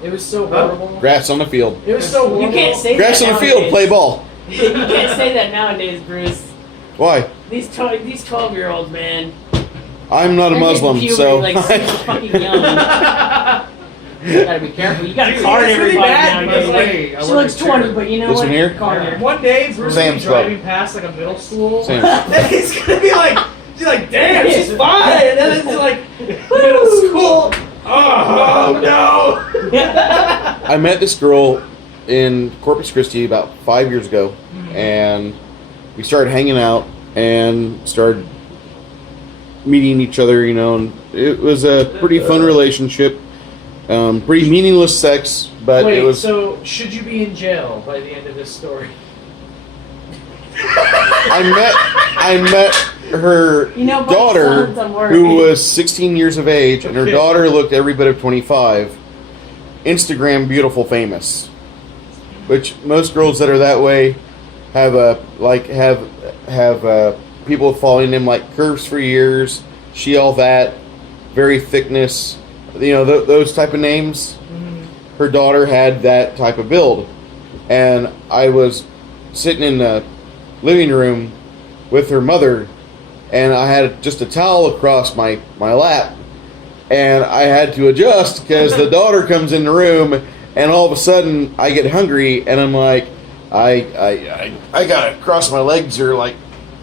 It was so horrible. Grass on the field. It was so horrible. You can't say Grass that on the field. nowadays. Play ball. You can't say that nowadays, Bruce. Why? These 12-year-olds, man. I'm not a They're Muslim, hitting so. puberty, like super fucking young. You gotta be careful. You gotta Dude, card it's really everybody bad nowadays. because, like, She I work looks at 20, Charter. but you know This what? one here? Card her. One day, Bruce will Sam's be Club. driving past like a middle school. Same. And he's gonna be like, she's like, damn, she's fine. And then it's like, middle school. Oh no. I met this girl in Corpus Christi about 5 years ago, and we started hanging out and started meeting each other, and it was a pretty fun relationship. Pretty meaningless sex, but Wait, it was. so should you be in jail by the end of this story? I met her You know, both daughter, sons, I'm worried. who was 16 years of age, and her Okay. daughter looked every bit of 25. Instagram beautiful famous, which most girls that are that way have people following them like curves for years. She all that, very thickness, those type of names. Her daughter had that type of build, and I was sitting in the living room with her mother, and I had just a towel across my lap, and I had to adjust because the daughter comes in the room, and all of a sudden I get hungry, and I'm like, I gotta cross my legs or like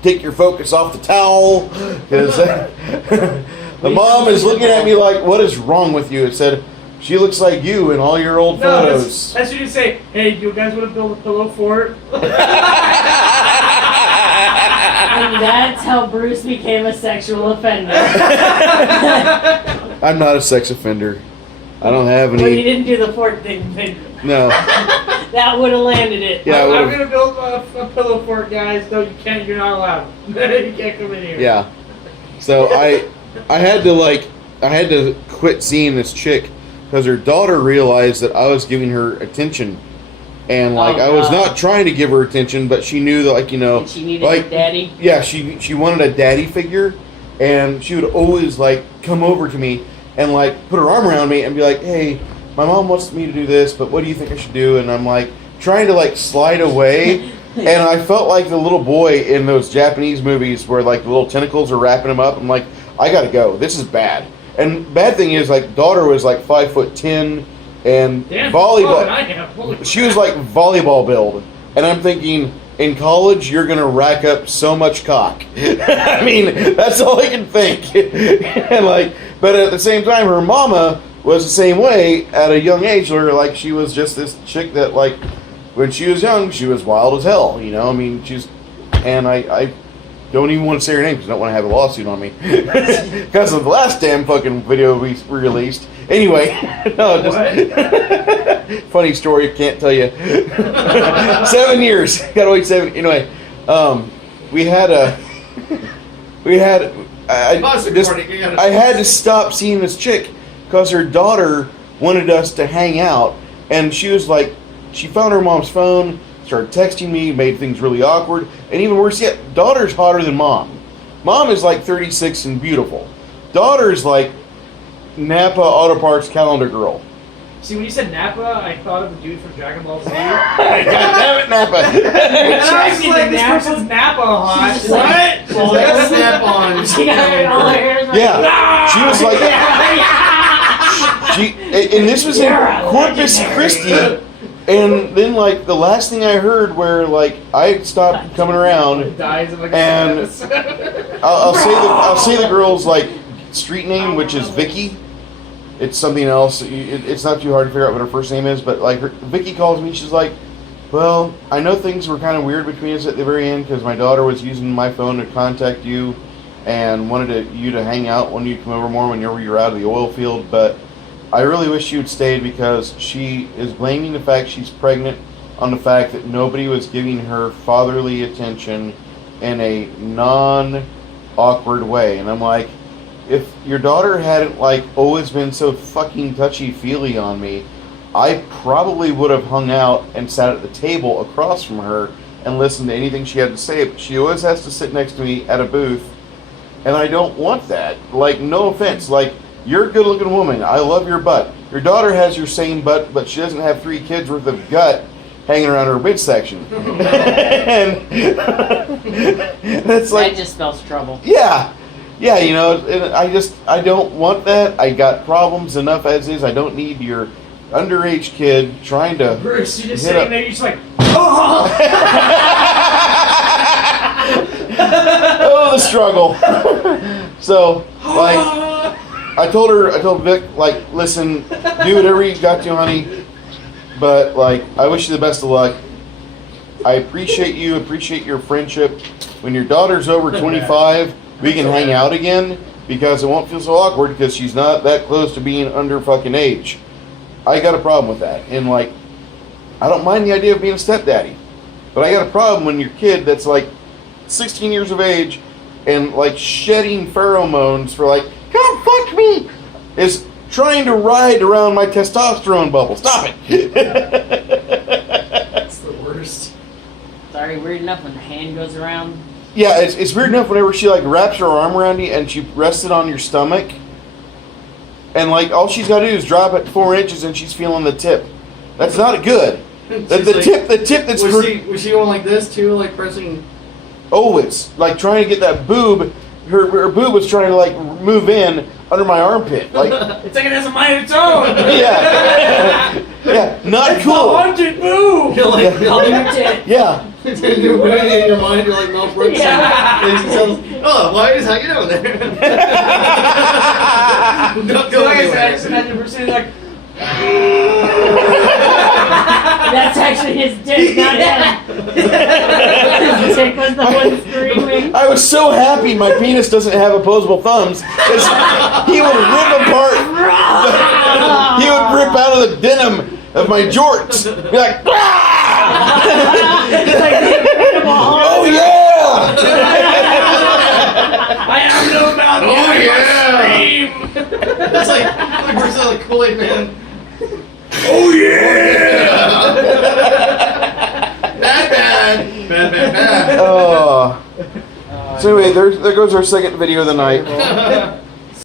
take your focus off the towel, because the mom is looking at me like, what is wrong with you? It said, she looks like you in all your old No, photos. that's you say, hey, you guys want to build a pillow fort? And that's how Bruce became a sexual offender. I'm not a sex offender. I don't have Well, you any. didn't do the fort thing, but No. that would have landed it. Yeah, I I'm would've- gonna build a pillow fort, guys. No, you can't. You're not allowed. You can't come in here. Yeah. So I had to quit seeing this chick because her daughter realized that I was giving her attention, and like Oh, I was God. not trying to give her attention, but she knew that And she needed like a daddy. yeah, she wanted a daddy figure, and she would always like come over to me and like put her arm around me and be like, hey, my mom wants me to do this, but what do you think I should do? And I'm like trying to like slide away. And I felt like the little boy in those Japanese movies where like the little tentacles are wrapping him up. I'm like, I gotta go. This is bad. And bad thing is, like, daughter was like 5'10" and Damn. volleyball. I am. Holy She was like volleyball build, and I'm thinking, in college you're gonna rack up so much cock. I mean, that's all I can think. And like, but at the same time, her mama was the same way at a young age. Where like she was just this chick that like, when she was young, she was wild as hell. I mean, and I don't even want to say her name because I don't want to have a lawsuit on me because of the last damn fucking video we released. Anyway, no, just funny story. Can't tell you. 7 years. Gotta wait 7. Anyway, I had to stop seeing this chick because her daughter wanted us to hang out, and she was like, she found her mom's phone, started texting me, made things really awkward, and even worse yet, daughter's hotter than mom. Mom is like 36 and beautiful. Daughter's like Napa Auto Parts calendar girl. See, when you said Nappa, I thought of the dude from Dragon Ball Z. God damn it, Napa. And I was She's like, a this Nappa? person's Nappa hot. She's just like, What? Well, that's Snap-on. She got all her hair. Yeah, she was like, And this was in Corpus Christi, and then like the last thing I heard, where like I stopped coming around, Dies of a and I'll say the girl's like street name, which is Vicky. It's something else. It's not too hard to figure out what her first name is, but like Vicky calls me. She's like, "Well, I know things were kind of weird between us at the very end because my daughter was using my phone to contact you, and wanted you to hang out when you come over more whenever you're out of the oil field. But I really wish you had stayed because she is blaming the fact she's pregnant on the fact that nobody was giving her fatherly attention in a non-awkward way." And I'm like, if your daughter hadn't like always been so fucking touchy-feely on me, I probably would have hung out and sat at the table across from her and listened to anything she had to say. But she always has to sit next to me at a booth, and I don't want that. Like, no offense. Like, you're a good-looking woman. I love your butt. Your daughter has your same butt, but she doesn't have 3 kids worth of gut hanging around her midsection. And that's like, that just spells trouble. yeah, you know, and I don't want that. I got problems enough as is. I don't need your underage kid trying to. Bruce, you're just hit sitting up. there, you're just like, oh! Oh, the struggle. So, like, I told Vic, like, listen, do whatever you got to, honey, but, like, I wish you the best of luck. I appreciate you, appreciate your friendship. When your daughter's over 25, we can hang out again, because it won't feel so awkward, because she's not that close to being under fucking age. I got a problem with that, and, like, I don't mind the idea of being a stepdaddy, but I got a problem when your kid that's, like, 16 years of age and like shedding pheromones for like, come fuck me, is trying to ride around my testosterone bubble. Stop it. That's the worst. It's already weird enough when the hand goes around. Yeah, it's weird enough whenever she like wraps her arm around you and she rests it on your stomach, and like all she's got to do is drop it 4 inches and she's feeling the tip. That's not good. The tip that's was she going like this too, like pressing? Always like trying to get that boob. Her boob was trying to like move in under my armpit. Like, It's like it has a mind of its own! yeah, yeah, not It's cool. the haunted move! You're like, Yeah, you're doing it in your mind. You're like Mel Brooks. Yeah. And she tells, "Oh, why is how you doing there?" Don't So go like I anywhere. said, I just imagine her like, That's actually his dick, not him. His dick was the one screaming. I was so happy my penis doesn't have opposable thumbs. 'Cause he would rip apart. He would rip out of the denim of my jorts. Be like, "Ah!" It's like the incredible Hulk. Oh yeah! I am no man. Oh, yeah. It's like we're so like Kool-Aid Man. Oh yeah! Bad. So anyway, there goes our second video of the night.